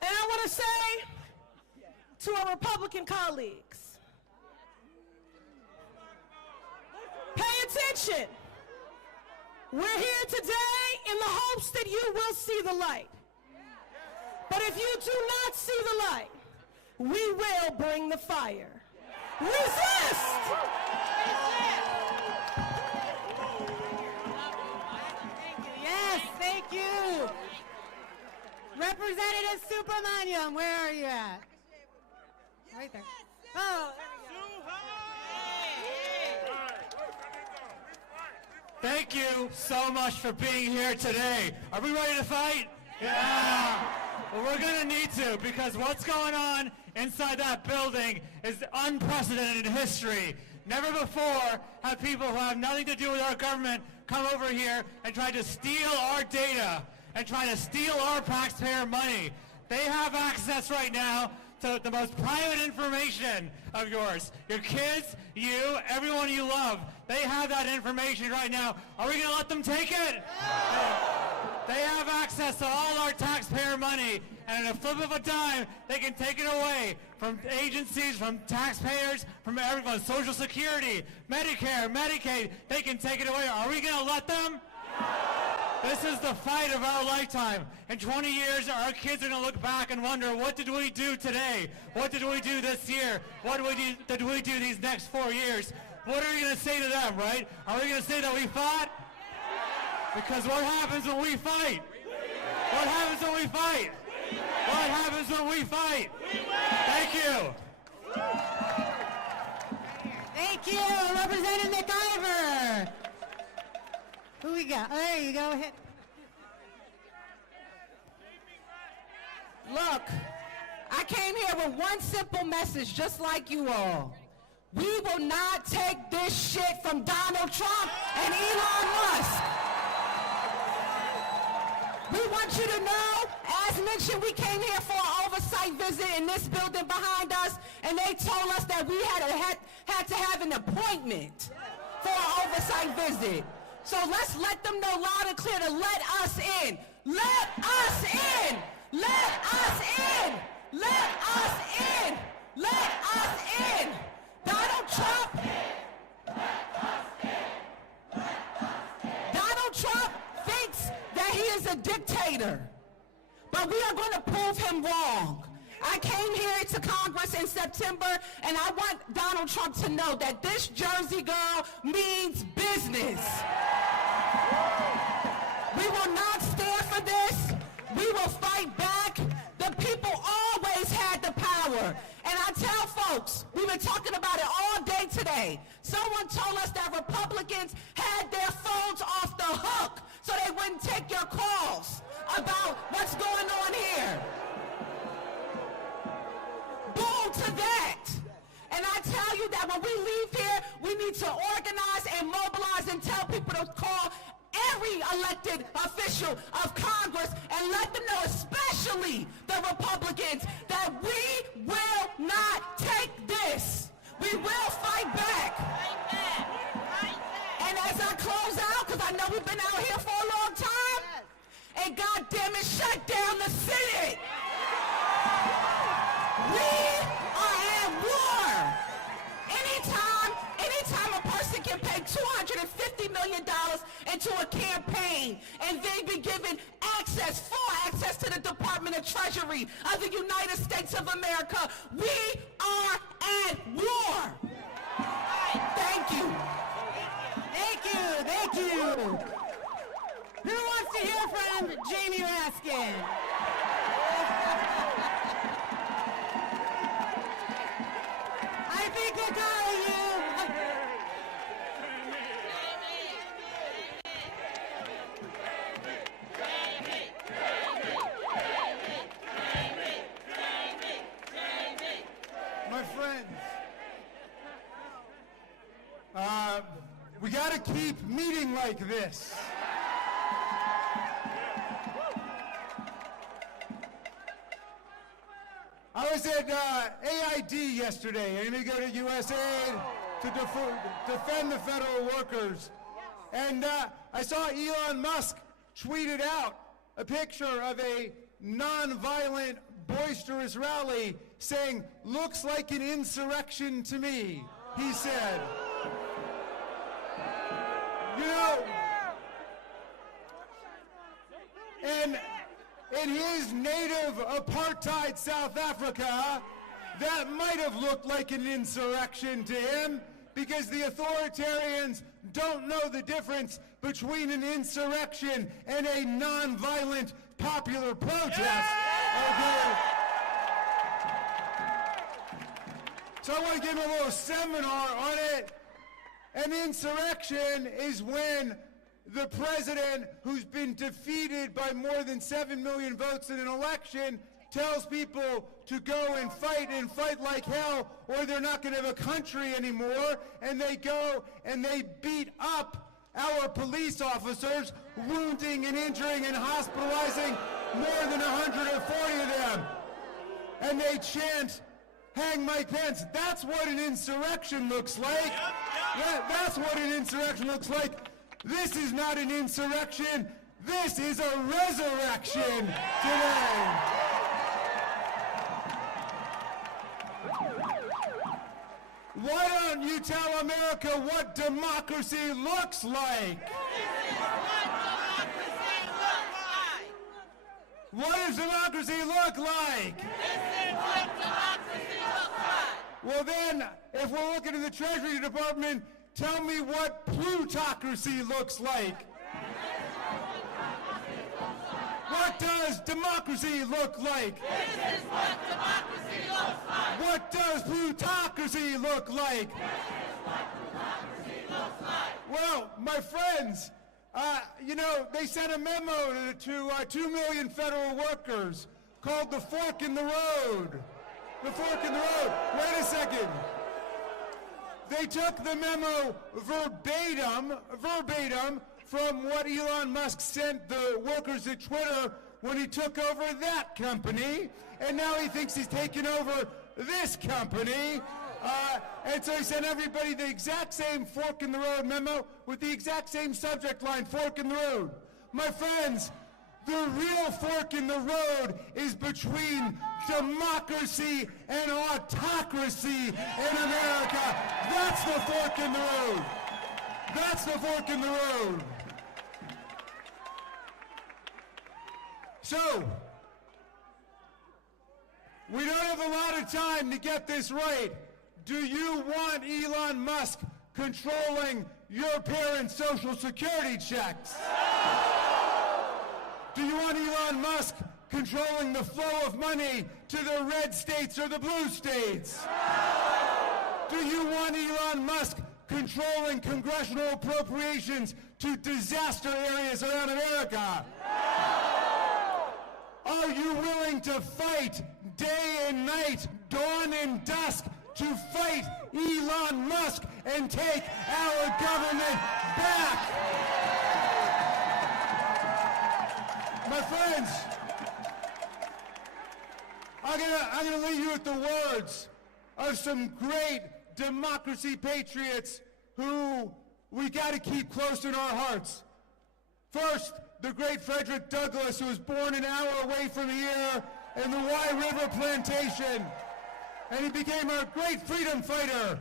And I want to say to our Republican colleagues, pay attention. We're here today in the hopes that you will see the light. But if you do not see the light, we will bring the fire. Resist! Yes, thank you. Representative Subramaniam, where are you at? Right there. Oh, Thank you so much for being here today. Are we ready to fight? Yeah. Well, we're going to need to, because what's going on inside that building is unprecedented in history. Never before have people who have nothing to do with our government come over here and try to steal our data and try to steal our taxpayer money. They have access right now to the most private information of yours. Your kids, you, everyone you love. They have that information right now. Are we going to let them take it? They have access to all our taxpayer money, and in a flip of a dime, they can take it away from agencies, from taxpayers, from everyone. Social Security, Medicare, Medicaid, they can take it away. Are we going to let them? This is the fight of our lifetime. In 20 years, our kids are going to look back and wonder, what did we do today? What did we do this year? What did we do these next 4 years? What are we going to say to them, right? Are we going to say that we fought? Because what happens when we fight? What happens when we fight? What happens when we fight? Thank you. Thank you, Representative Iver. Who we got? Oh, there you go. Look, I came here with one simple message, just like you all. We will not take this shit from Donald Trump and Elon Musk. We want you to know, as mentioned, we came here for an oversight visit in this building behind us, and they told us that we had to have an appointment for an oversight visit. So let's let them know loud and clear to let us in. Let us in! Let us in! Let us in! Let us in! Donald Trump! Donald Trump thinks that he is a dictator. But we are going to prove him wrong. I came here to Congress in September, and I want Donald Trump to know that this Jersey girl means business. We will not stand for this. We will fight back. The people always had the power. And I tell folks, we've been talking about it all day today. Someone told us that Republicans had their phones off the hook so they wouldn't take your calls about what's going on here. Boom to that. And I tell you that when we leave here, we need to organize and mobilize and tell people to call every elected official of Congress and let them know, especially the Republicans, that we will not take this. We will fight back. And as I close out, because I know we've been out here for a long time, and goddamn it, shut down the Senate. We are at war. Anytime a person can pay $250 million into a campaign and then be given full access to the Department of Treasury of the United States of America, we are at war. Thank you. Thank you. Thank you. Who wants to hear from Jamie Raskin? I think we'll call you. My friends, we got to keep meeting like this. I was at AID yesterday. I'm going to go to USAID to defend the federal workers. And I saw Elon Musk tweeted out a picture of a non-violent, boisterous rally saying, "Looks like an insurrection to me," he said. You know, and in his native apartheid South Africa, that might have looked like an insurrection to him, because the authoritarians don't know the difference between an insurrection and a non-violent popular protest. Okay. So I want to give a little seminar on it. An insurrection is when the president, who's been defeated by more than 7 million votes in an election, tells people to go and fight like hell, or they're not going to have a country anymore, and they go and they beat up our police officers, wounding and injuring and hospitalizing more than 140 of them. And they chant, "Hang Mike Pence." That's what an insurrection looks like. That's what an insurrection looks like. This is not an insurrection. This is a resurrection today. Why don't you tell America what democracy looks like? What does democracy look like? Well then, if we're looking in the Treasury Department, tell me what plutocracy looks like. What does does democracy look like? This is what democracy looks like. What does plutocracy look like? This is what democracy looks like. Well, my friends, they sent a memo to 2 million federal workers called the fork in the road. The fork in the road. Wait a second. They took the memo verbatim from what Elon Musk sent the workers at Twitter when he took over that company, and now he thinks he's taken over this company. And so he sent everybody the exact same fork in the road memo with the exact same subject line, fork in the road. My friends, the real fork in the road is between democracy and autocracy in America. That's the fork in the road. That's the fork in the road. So, we don't have a lot of time to get this right. Do you want Elon Musk controlling your parents' Social Security checks? Do you want Elon Musk controlling the flow of money to the red states or the blue states? Do you want Elon Musk controlling congressional appropriations to disaster areas around America? Are you willing to fight day and night, dawn and dusk, to fight Elon Musk and take our government back? My friends, I'm gonna leave you with the words of some great democracy patriots who we gotta keep close in our hearts. First, the great Frederick Douglass, who was born an hour away from here in the Wye River Plantation. And he became a great freedom fighter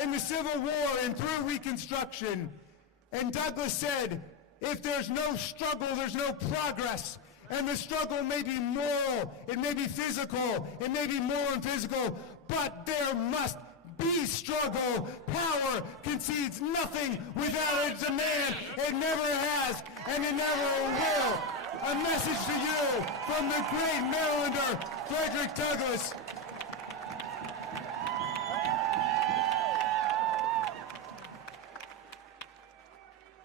in the Civil War and through Reconstruction. And Douglass said, if there's no struggle, there's no progress. And the struggle may be moral, it may be physical, it may be moral and physical, but there must be struggle. Power concedes nothing without a demand. It never has, and it never will. A message to you from the great Marylander, Frederick Douglass.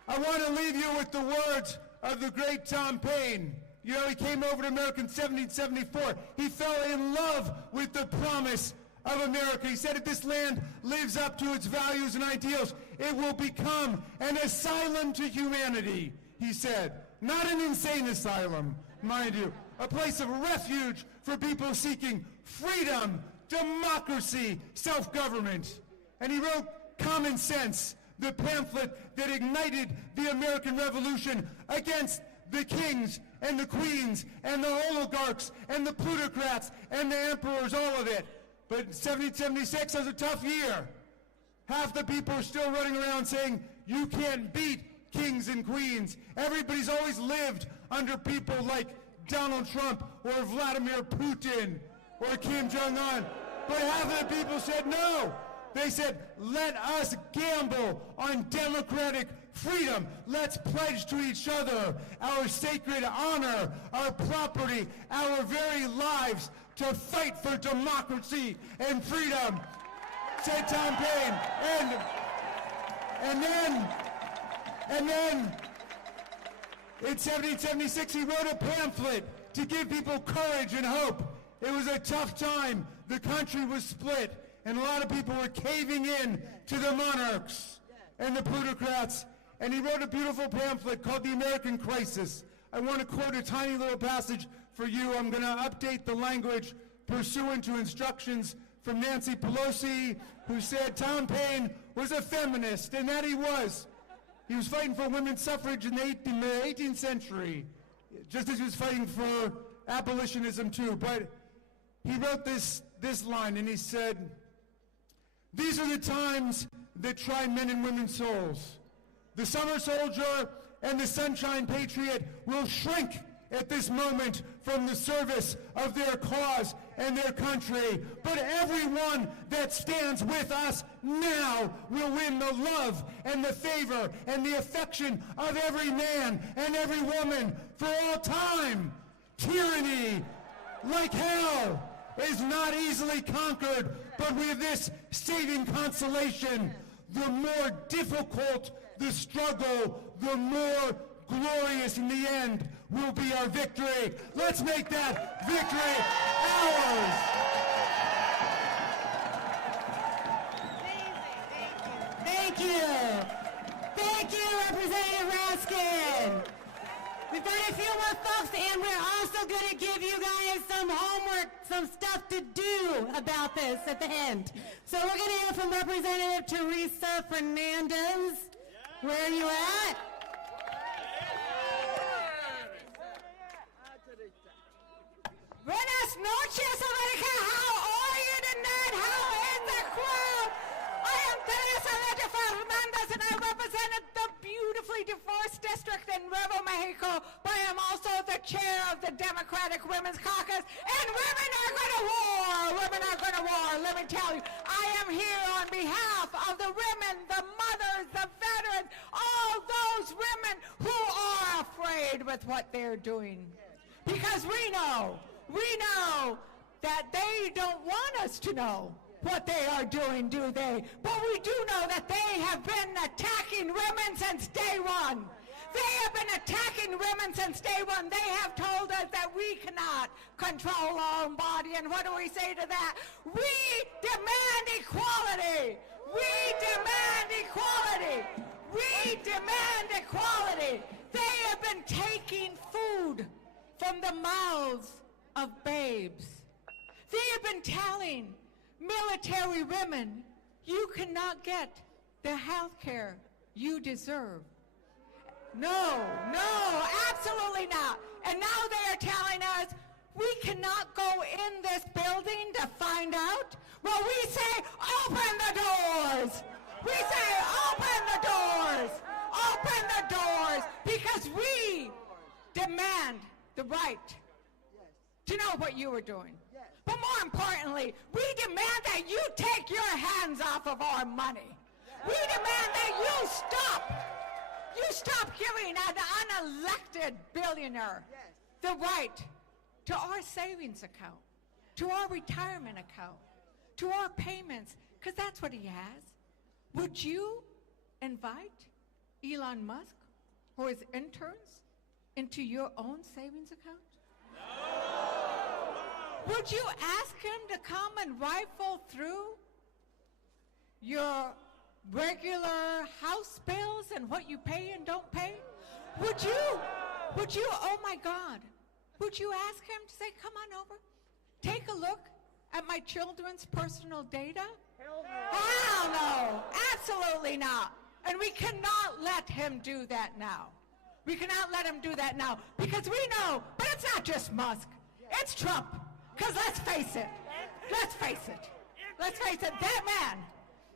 I want to leave you with the words of the great Tom Paine. You know, he came over to America in 1774. He fell in love with the promise of America. He said, if this land lives up to its values and ideals, it will become an asylum to humanity, he said. Not an insane asylum, mind you. A place of refuge for people seeking freedom, democracy, self-government. And he wrote Common Sense, the pamphlet that ignited the American Revolution against the kings and the queens and the oligarchs and the plutocrats and the emperors, all of it. But 1776 was a tough year. Half the people are still running around saying, you can't beat kings and queens. Everybody's always lived under people like Donald Trump or Vladimir Putin or Kim Jong-un. But half of the people said no. They said, let us gamble on democratic freedom. Let's pledge to each other our sacred honor, our property, our very lives to fight for democracy and freedom, said Tom Paine. And then in 1776 he wrote a pamphlet to give people courage and hope. It was a tough time. The country was split, and a lot of people were caving in to the monarchs and the plutocrats. And he wrote a beautiful pamphlet called The American Crisis. I want to quote a tiny little passage for you. I'm going to update the language pursuant to instructions from Nancy Pelosi, who said Tom Paine was a feminist, and that he was. He was fighting for women's suffrage in the 18th century, just as he was fighting for abolitionism too. But he wrote this line, and he said, these are the times that try men and women's souls. The summer soldier and the sunshine patriot will shrink at this moment from the service of their cause and their country. But everyone that stands with us now will win the love and the favor and the affection of every man and every woman for all time. Tyranny, like hell, is not easily conquered, but with this saving consolation, the more difficult the struggle, the more glorious in the end will be our victory. Let's make that victory ours. Thank you. Thank you, Representative Raskin. We've got a few more folks, and we're also going to give you guys some homework, some stuff to do about this at the end. So we're going to hear from Representative Teresa Fernandez. Where are you at? Buenas noches, America. How are you tonight? How is the crowd? I am Teresa Fernandez, and I represented the beautifully diverse district in Nuevo Mexico, but I am also the chair of the Democratic Women's Caucus, and women are going to war. Women are going to war. Let me tell you, I am here on behalf of the women, the mothers, the veterans, all those women who are afraid with what they're doing. Because we know that they don't want us to know what they are doing, do they? But we do know that they have been attacking women since day one. They have been attacking women since day one. They have told us that we cannot control our own body. And what do we say to that? We demand equality. We demand equality. We demand equality. They have been taking food from the mouths of babes. They have been telling military women, you cannot get the health care you deserve. No, absolutely not. And now they are telling us we cannot go in this building to find out. Well, we say, open the doors. We say, open the doors. Open the doors, because we demand the right to know what you are doing. But more importantly, we demand that you take your hands off of our money. We demand that you stop giving an unelected billionaire the right to our savings account, to our retirement account, to our payments, because that's what he has. Would you invite Elon Musk or his interns into your own savings account? Would you ask him to come and rifle through your regular house bills and what you pay and don't pay? Would you, oh my God, would you ask him to say, come on over, take a look at my children's personal data? Hell no, absolutely not. And we cannot let him do that now. We cannot let him do that now, because we know, but it's not just Musk, it's Trump. Because let's face it,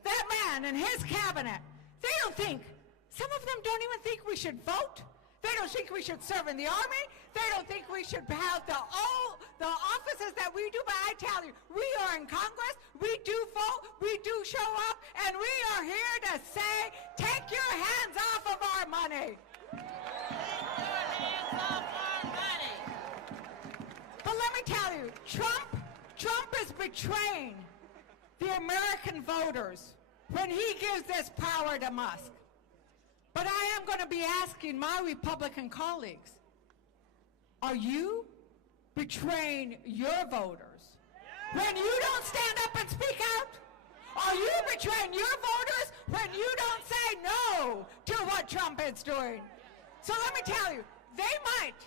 that man and his cabinet, they don't think, some of them don't even think we should vote. They don't think we should serve in the army. They don't think we should have the offices that we do. But I tell you, we are in Congress, we do vote, we do show up, and we are here to say, take your hands off of our money. But let me tell you, Trump is betraying the American voters when he gives this power to Musk. But I am going to be asking my Republican colleagues, are you betraying your voters when you don't stand up and speak out? Are you betraying your voters when you don't say no to what Trump is doing? So let me tell you, they might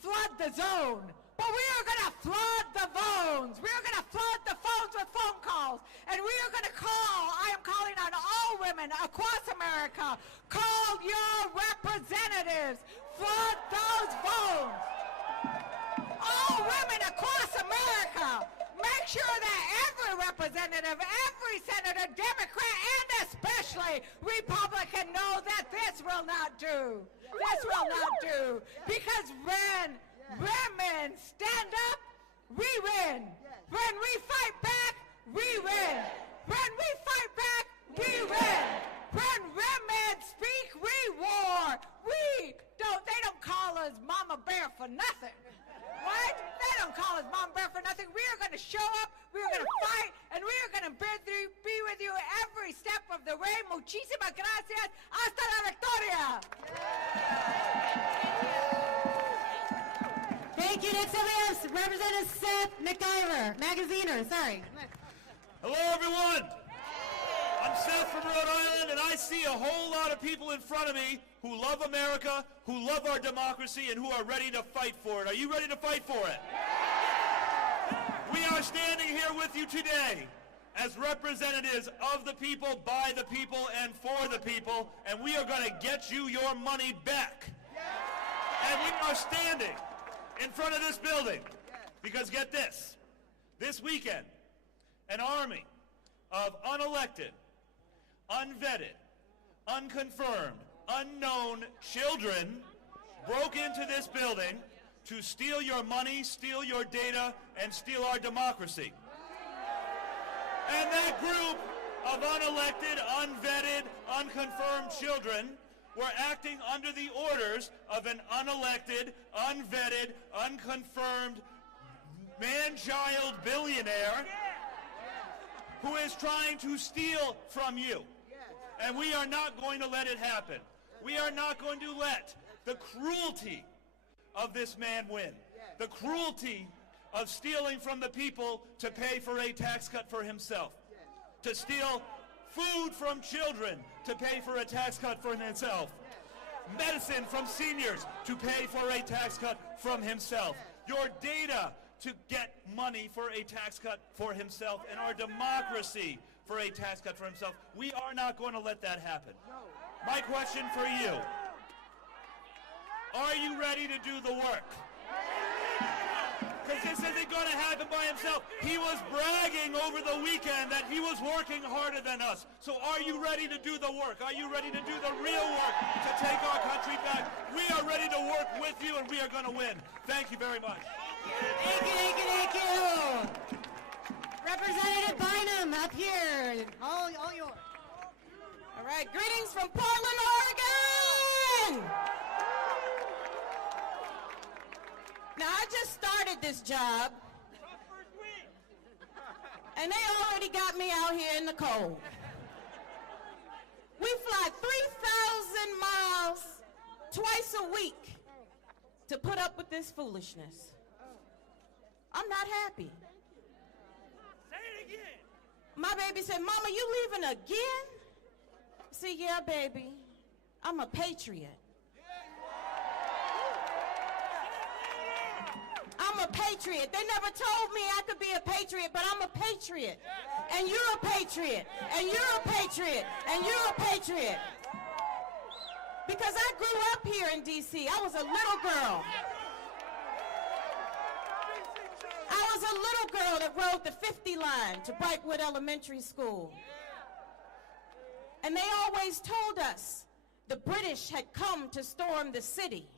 flood the zone, but we are going to flood the phones. We are going to flood the phones with phone calls. And we are going to I am calling on all women across America, call your representatives. Flood those phones. All women across America, make sure that every representative, every senator, Democrat, and especially Republican know that this will not do. This will not do. Because when women stand up, we win. When we fight back, we win. When we fight back, we win. When women speak, we war. They don't call us Mama Bear for nothing. Right? Muchísimas gracias. Hasta la victoria. Thank you. Next up we have Representative Seth McIver, Magaziner, sorry. Hello, everyone. I'm Seth from Rhode Island, and I see a whole lot of people in front of me who love America, who love our democracy, and who are ready to fight for it. Are you ready to fight for it? We are standing here with you today as representatives of the people, by the people, and for the people, and we are going to get you your money back. And we are standing in front of this building because, get this, this weekend, an army of unelected, unvetted, unconfirmed, unknown children broke into this building to steal your money, steal your data, and steal our democracy. And that group of unelected, unvetted, unconfirmed children were acting under the orders of an unelected, unvetted, unconfirmed, man-child billionaire who is trying to steal from you. And we are not going to let it happen. We are not going to let the cruelty of this man win. The cruelty of stealing from the people to pay for a tax cut for himself. To steal food from children to pay for a tax cut for himself. Medicine from seniors to pay for a tax cut from himself. Your data to get money for a tax cut for himself, and our democracy for a tax cut for himself. We are not going to let that happen. My question for you, are you ready to do the work? Because this isn't going to happen by himself. He was bragging over the weekend that he was working harder than us. So are you ready to do the work? Are you ready to do the real work to take our country back? We are ready to work with you, and we are going to win. Thank you very much. Thank you, thank you, thank you. Representative Bynum up here. All yours. All right, greetings from Portland, Oregon. Now, I just started this job, and they already got me out here in the cold. We fly 3,000 miles twice a week to put up with this foolishness. I'm not happy. Say it again. My baby said, Mama, you leaving again? See, yeah, baby, I'm a patriot. I'm a patriot. They never told me I could be a patriot, but I'm a patriot. And you're a patriot. And you're a patriot. And you're a patriot. Because I grew up here in D.C. I was a little girl. I was a little girl that rode the 50 line to Brightwood Elementary School. And they always told us the British had come to storm the city.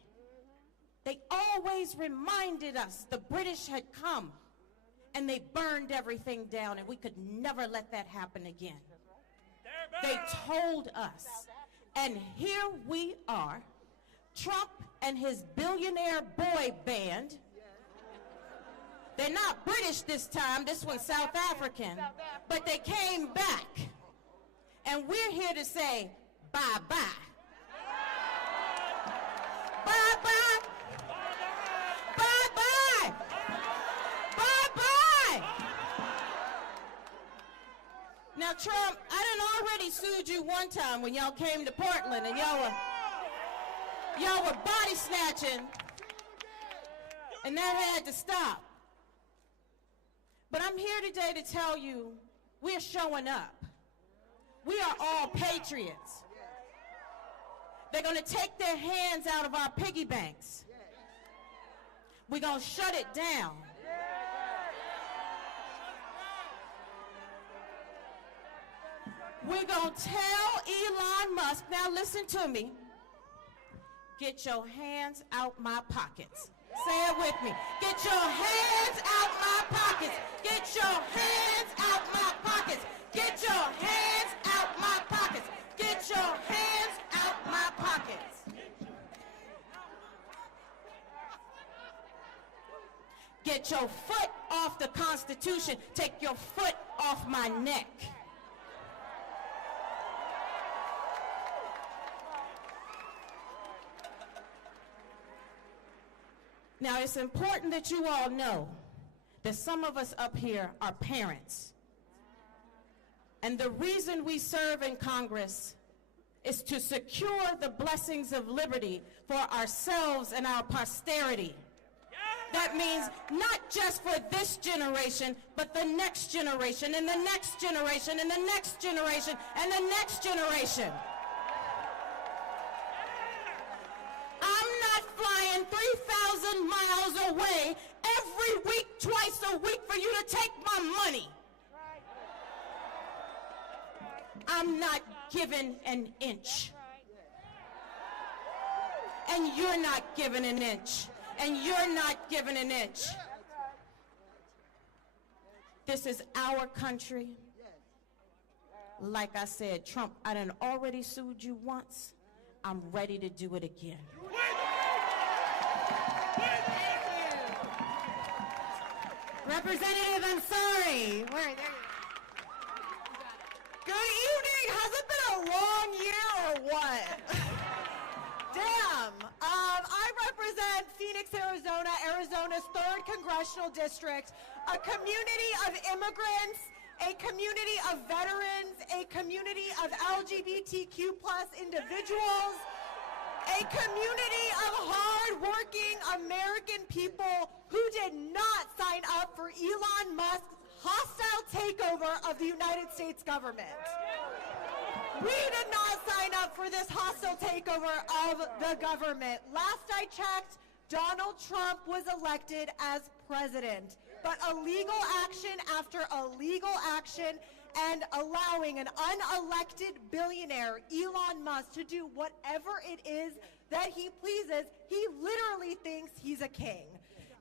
They always reminded us the British had come, and they burned everything down, and we could never let that happen again. They told us, and here we are, Trump and his billionaire boy band. They're not British this time, this one's South African, but they came back, and we're here to say bye-bye. Bye-bye. Bye-bye. Bye-bye. Now, Trump, I done already sued you one time when y'all came to Portland and y'all were body snatching, and that had to stop. But I'm here today to tell you we're showing up. We are all patriots. They're going to take their hands out of our piggy banks. We're going to shut it down. We're going to tell Elon Musk, now listen to me, get your hands out my pockets. Say it with me. Get your hands out my pockets. Get your hands out my pockets. Get your hands out my pockets. Get your hands out my pockets. Get your foot off the Constitution. Take your foot off my neck. Now, it's important that you all know that some of us up here are parents. And the reason we serve in Congress is to secure the blessings of liberty for ourselves and our posterity. That means not just for this generation, but the next generation, and the next generation, and the next generation, and the next generation. I'm not flying 3,000 miles away every week, twice a week, for you to take my money. I'm not giving an inch. And you're not giving an inch. And you're not giving an inch. This is our country. Like I said, Trump, I done already sued you once. I'm ready to do it again. Representative Ansari. Where? There you go. Good evening. Has it been a long year or what? Damn. I represent Phoenix, Arizona, Arizona's 3rd Congressional District, a community of immigrants, a community of veterans, a community of LGBTQ+ individuals, a community of hard-working American people who did not sign up for Elon Musk's hostile takeover of the United States government. We did not sign up for this hostile takeover of the government. Last I checked, Donald Trump was elected as president. But illegal action after illegal action and allowing an unelected billionaire, Elon Musk, to do whatever it is that he pleases, he literally thinks he's a king.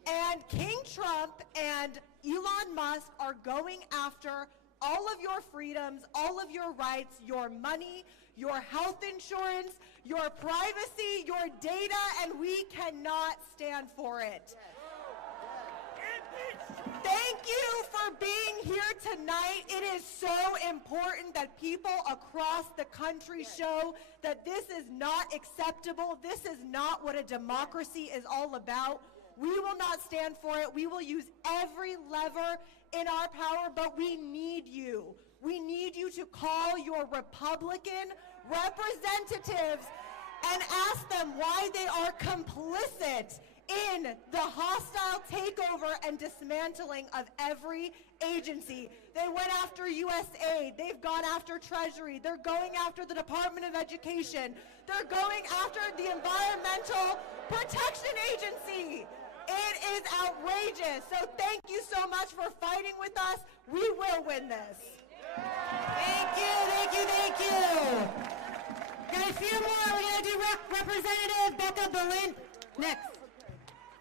And King Trump and Elon Musk are going after all of your freedoms, all of your rights, your money, your health insurance, your privacy, your data, and we cannot stand for it. Thank you for being here tonight. It is so important that people across the country show that this is not acceptable. This is not what a democracy is all about. We will not stand for it. We will use every lever in our power, but we need you. We need you to call your Republican representatives and ask them why they are complicit in the hostile takeover and dismantling of every agency. They went after USAID. They've gone after Treasury. They're going after the Department of Education. They're going after the Environmental Protection Agency. It is outrageous. So thank you so much for fighting with us. We will win this. Thank you, thank you, thank you. Got a few more. We're going to do Representative Becca Balint next.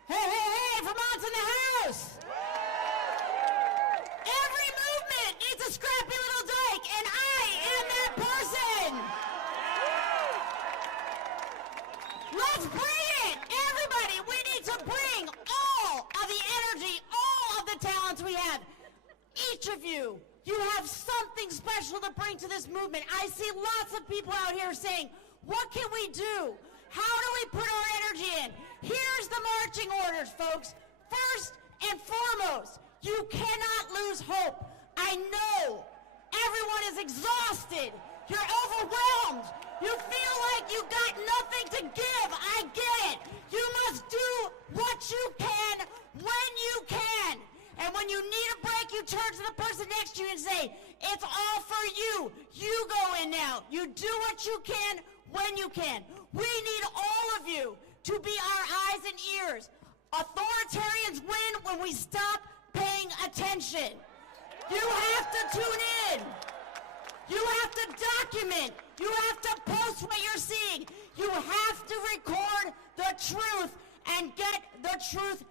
Hey, Vermont's in the house. Every movement needs a scrappy little dyke, and I am that person. Let's bring it. Everybody, we need to bring all of the energy, all of the talents we have. Each of you have something special to bring to this movement. I see lots of people out here saying, what can we do? How do we put our energy in? Here's the marching orders, folks. First and foremost, you cannot lose hope. I know everyone is exhausted. You're overwhelmed. You feel like you got nothing to give. I get it. You must do what you can when you can. And when you need a break, you turn to the person next to you and say, it's all for you. You go in now. You do what you can when you can. We need all of you to be our eyes and ears. Authoritarians win when we stop paying attention. You have to tune in. You have to document. You have to post what you're seeing. You have to record the truth and get the truth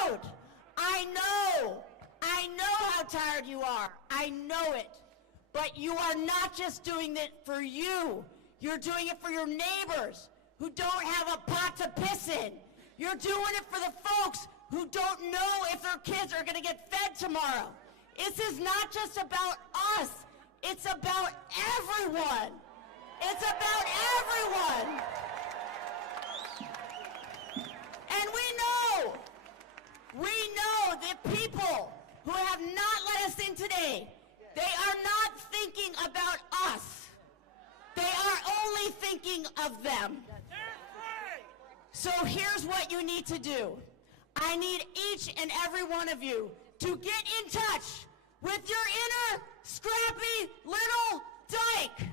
out. I know how tired you are. I know it. But you are not just doing it for you. You're doing it for your neighbors who don't have a pot to piss in. You're doing it for the folks who don't know if their kids are going to get fed tomorrow. This is not just about us. It's about everyone. It's about everyone. And we know We know the people who have not let us in today, they are not thinking about us. They are only thinking of them. So here's what you need to do. I need each and every one of you to get in touch with your inner scrappy little dyke.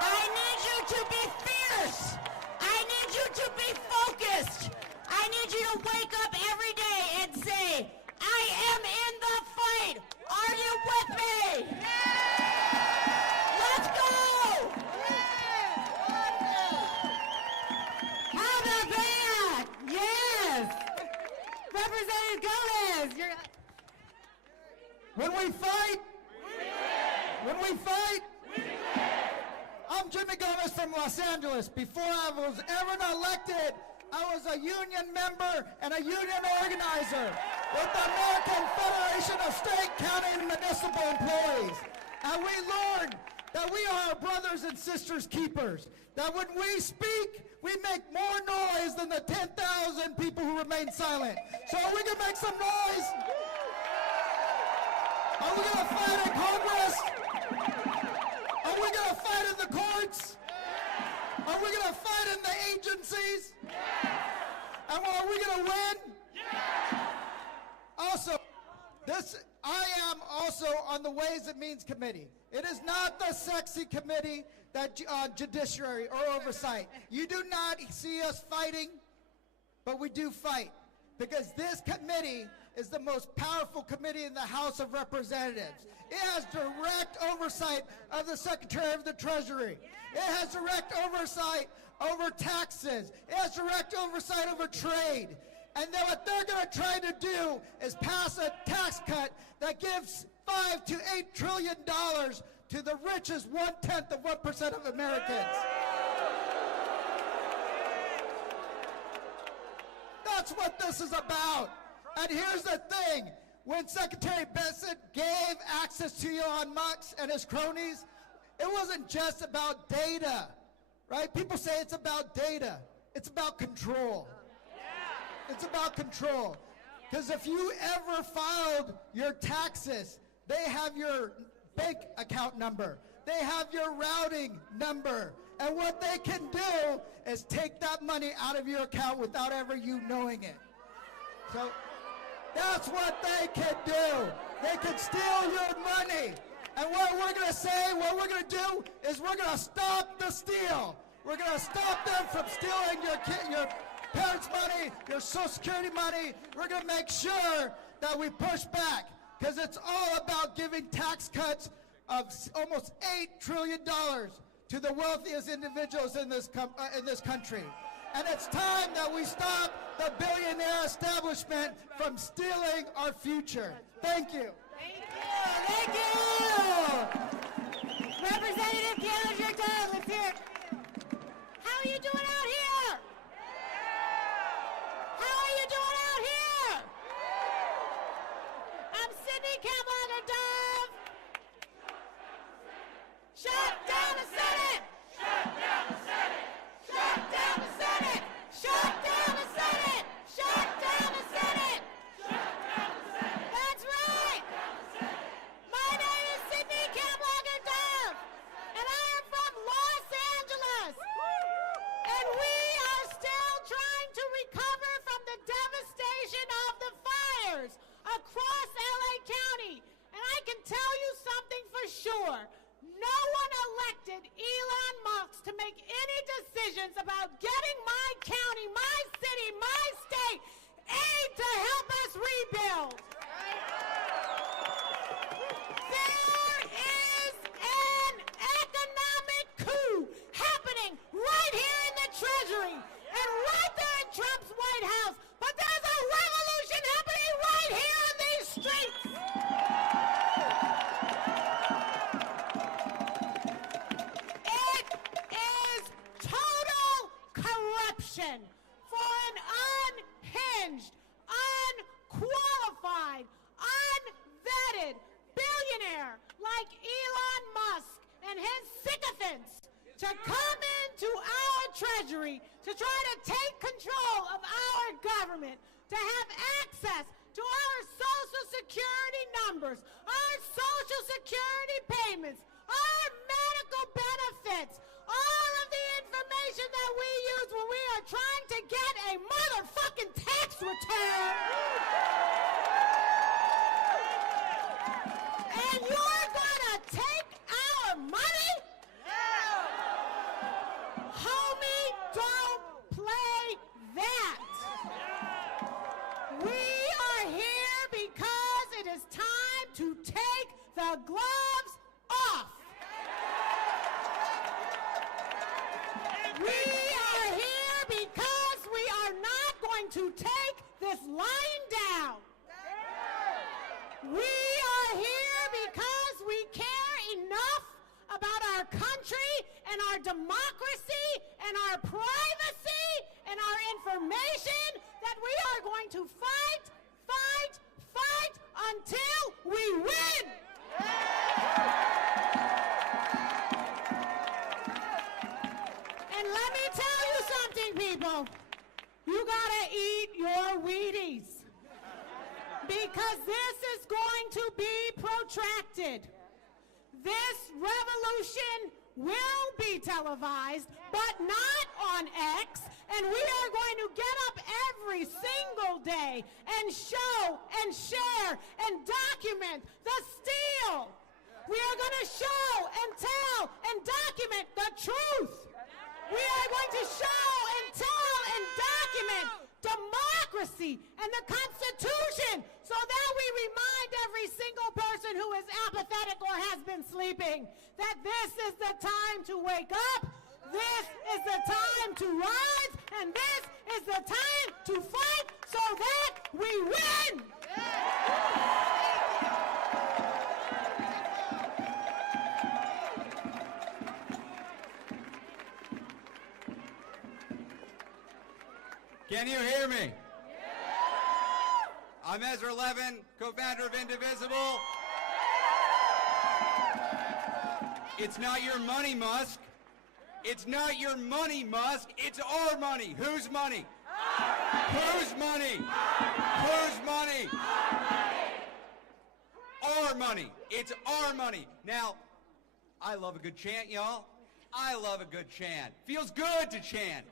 I need you to be fierce. I need you to be focused. I need you to wake up every day and say, I am in the fight. Are you with me? Let's go! How about that? Yes! Representative Gomez, you're... When we fight, I'm Jimmy Gomez from Los Angeles. Before I was ever elected, I was a union member and a union organizer with the American Federation of State, County, and Municipal Employees. And we learned that we are our brothers and sisters keepers. That when we speak, we make more noise than the 10,000 people who remain silent. So are we going to make some noise? Are we going to fight in Congress? Are we going to fight in the courts? Are we going to fight in the agencies? And are we going to win? Also, I am also on the Ways and Means Committee. It is not the sexy committee that judiciary or oversight. You do not see us fighting, but we do fight. Because this committee is the most powerful committee in the House of Representatives. It has direct oversight of the Secretary of the Treasury. It has direct oversight over taxes. It has direct oversight over trade. And then what they're going to try to do is pass a tax cut that gives $5 to $8 trillion to the richest 1/10 of 1% of Americans. That's what this is about. And here's the thing. When Secretary Bessent gave access to Elon Musk and his cronies, it wasn't just about data, right? People say it's about data. It's about control. It's about control. Because if you ever filed your taxes, they have your bank account number. They have your routing number. And what they can do is take that money out of your account without ever you knowing it. So that's what they can do. They can steal your money. And what we're going to say, what we're going to do is we're going to stop the steal. We're going to stop them from stealing your parents' money, your Social Security money. We're going to make sure that we push back, because it's all about giving tax cuts of almost $8 trillion to the wealthiest individuals in this country. And it's time that we stop the billionaire establishment from stealing our future. Thank you. Thank you! Representative Gallego, let's hear it. How are you doing out here? How are you doing out here? I'm Sydney Kamlaga-Dove. Shut down the Senate! Shut down the Senate! Shut down the Senate! Shut down the Senate! Shut down the Senate! Shut down the Senate! That's right! My name is Sydney Kamlaga-Dove, and I am from Los Angeles. And we are still trying to recover from the devastation of the fires across LA County. And I can tell you something for sure. No one elected Elon Musk to make any decisions about getting my county, my city, my state aid to help us rebuild. There is an economic coup happening right here in the Treasury and right there in Trump's White House. But there's a revolution happening right here in these streets. It is total corruption for an unhinged, unqualified, unvetted billionaire like Elon Musk and his sycophants to come into our treasury to try to take control of our government. to have access to our Social Security numbers, our Social Security payments, our medical benefits, all of the information that we use when we are trying to get a motherfucking tax return. And you're gonna take our money? Homie, don't play that. We are here because it is time to take the gloves off. We are here because we are not going to take this lying down. We are here because we care enough about our country and our democracy and our privacy and our information that we are going to fight, fight, fight until we win. And let me tell you something, people. You gotta eat your Wheaties. Because this is going to be protracted. This revolution will be televised, but not on X. And we are going to get up every single day and show and share and document the steal. We are going to show and tell and document the truth. We are going to show and tell and document democracy and the Constitution so that we remind every single person who is apathetic or has been sleeping that this is the time to wake up, this is the time to rise, and this is the time to fight so that we win. Can you hear me? I'm Ezra Levin, co-founder of Indivisible. It's not your money, Musk. It's not your money, Musk. It's our money. Whose money? Whose money? Whose money? Our money. It's our money. Now, I love a good chant, y'all. I love a good chant. Feels good to chant.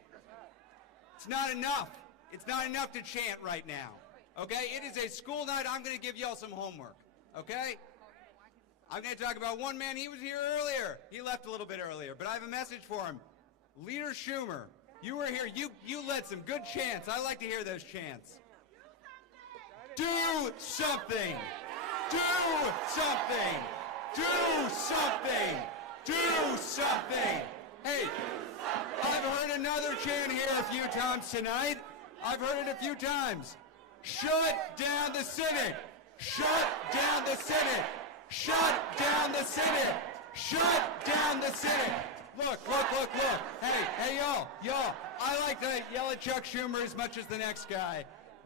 It's not enough. It's not enough to chant right now. Okay? It is a school night. I'm going to give y'all some homework. Okay? I'm going to talk about one man. He was here earlier. He left a little bit earlier, but I have a message for him. Leader Schumer, you were here. You led some good chants. I like to hear those chants. Do something. Do something. Do something. Do something. Hey, I've heard another chant here a few times tonight. I've heard it a few times. Shut down the Senate. Shut down the Senate. Shut down the Senate. Shut down the Senate. Look. Hey, y'all. I like to yell at Chuck Schumer as much as the next guy.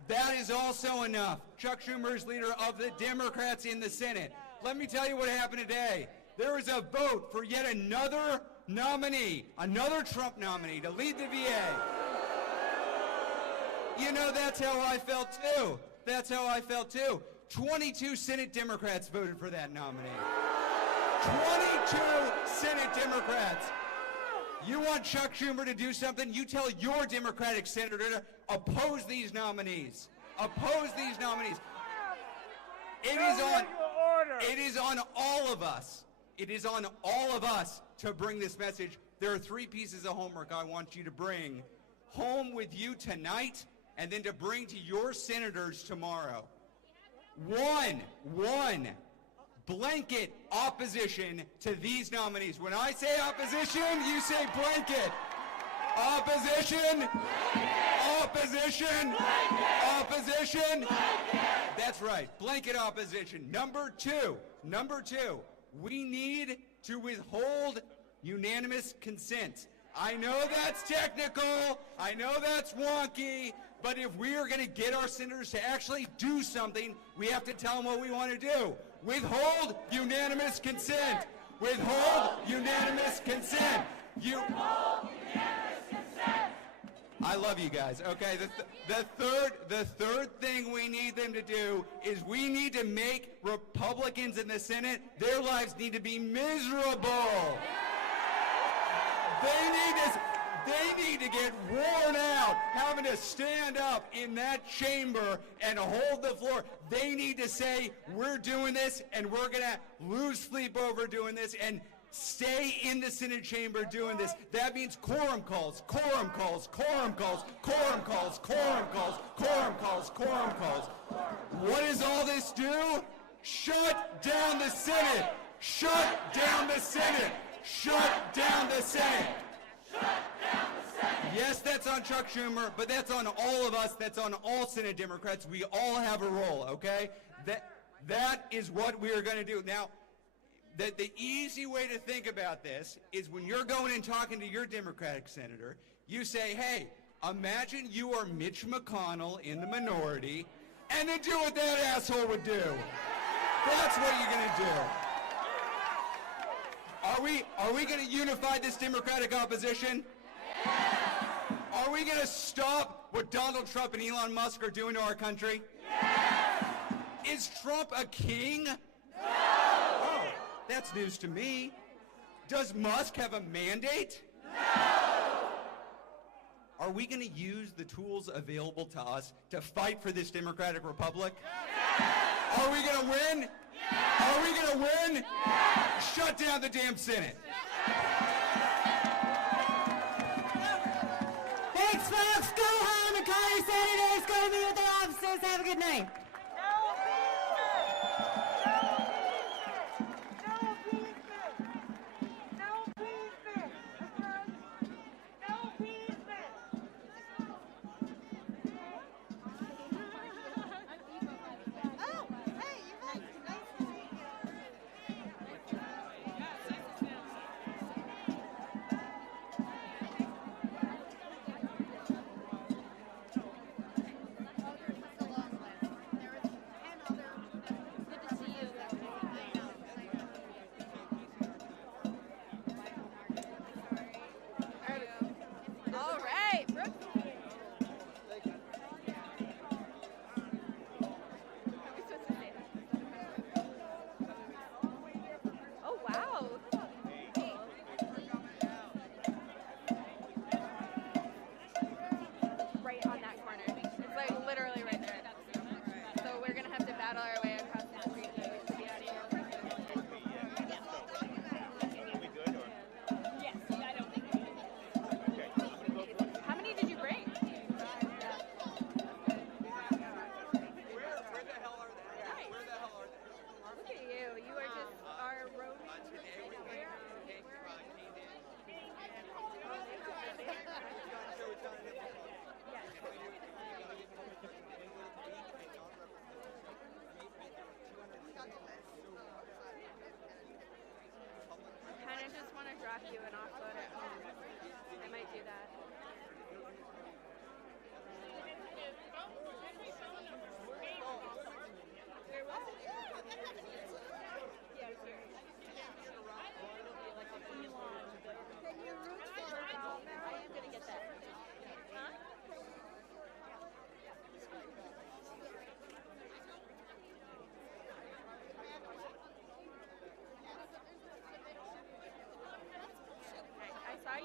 That is also enough. Chuck Schumer is leader of the Democrats in the Senate. Let me tell you what happened today. There was a vote for yet another nominee, another Trump nominee to lead the VA. You know, that's how I felt too. That's how I felt too. 22 Senate Democrats voted for that nominee. 22 Senate Democrats. You want Chuck Schumer to do something? You tell your Democratic senator to oppose these nominees. Oppose these nominees. It is on all of us. It is on all of us to bring this message. There are 3 pieces of homework I want you to bring home with you tonight and then to bring to your senators tomorrow. One, blanket opposition to these nominees. When I say opposition, you say blanket. Opposition. Opposition. Opposition. That's right, blanket opposition. Number two, we need to withhold unanimous consent. I know that's technical, I know that's wonky, but if we are going to get our senators to actually do something, we have to tell them what we want to do. Withhold unanimous consent. Withhold unanimous consent. Withhold unanimous consent. I love you guys. Okay, the third thing we need them to do is we need to make Republicans in the Senate, their lives need to be miserable. They need to get worn out having to stand up in that chamber and hold the floor. They need to say, we're doing this and we're going to lose sleep over doing this and stay in the Senate chamber doing this. That means quorum calls, quorum calls, quorum calls, quorum calls, quorum calls, quorum calls, quorum calls. What does all this do? Shut down the Senate. Shut down the Senate. Shut down the Senate. Yes, that's on Chuck Schumer, but that's on all of us. That's on all Senate Democrats. We all have a role, okay? That is what we are going to do. Now, the easy way to think about this is when you're going and talking to your Democratic senator, you say, hey, imagine you are Mitch McConnell in the minority, and then do what that asshole would do. That's what you're going to do. Are we going to unify this Democratic opposition? Yes. Are we going to stop what Donald Trump and Elon Musk are doing to our country? Yes. Is Trump a king? No. Oh, that's news to me. Does Musk have a mandate? No. Are we going to use the tools available to us to fight for this democratic republic? Yes. Are we going to win? Yes. Are we going to win? Yes. Shut down the damn Senate. Thanks, folks. Go home and call your senators. Go to meet with their officers. Have a good night.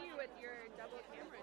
You with your double camera.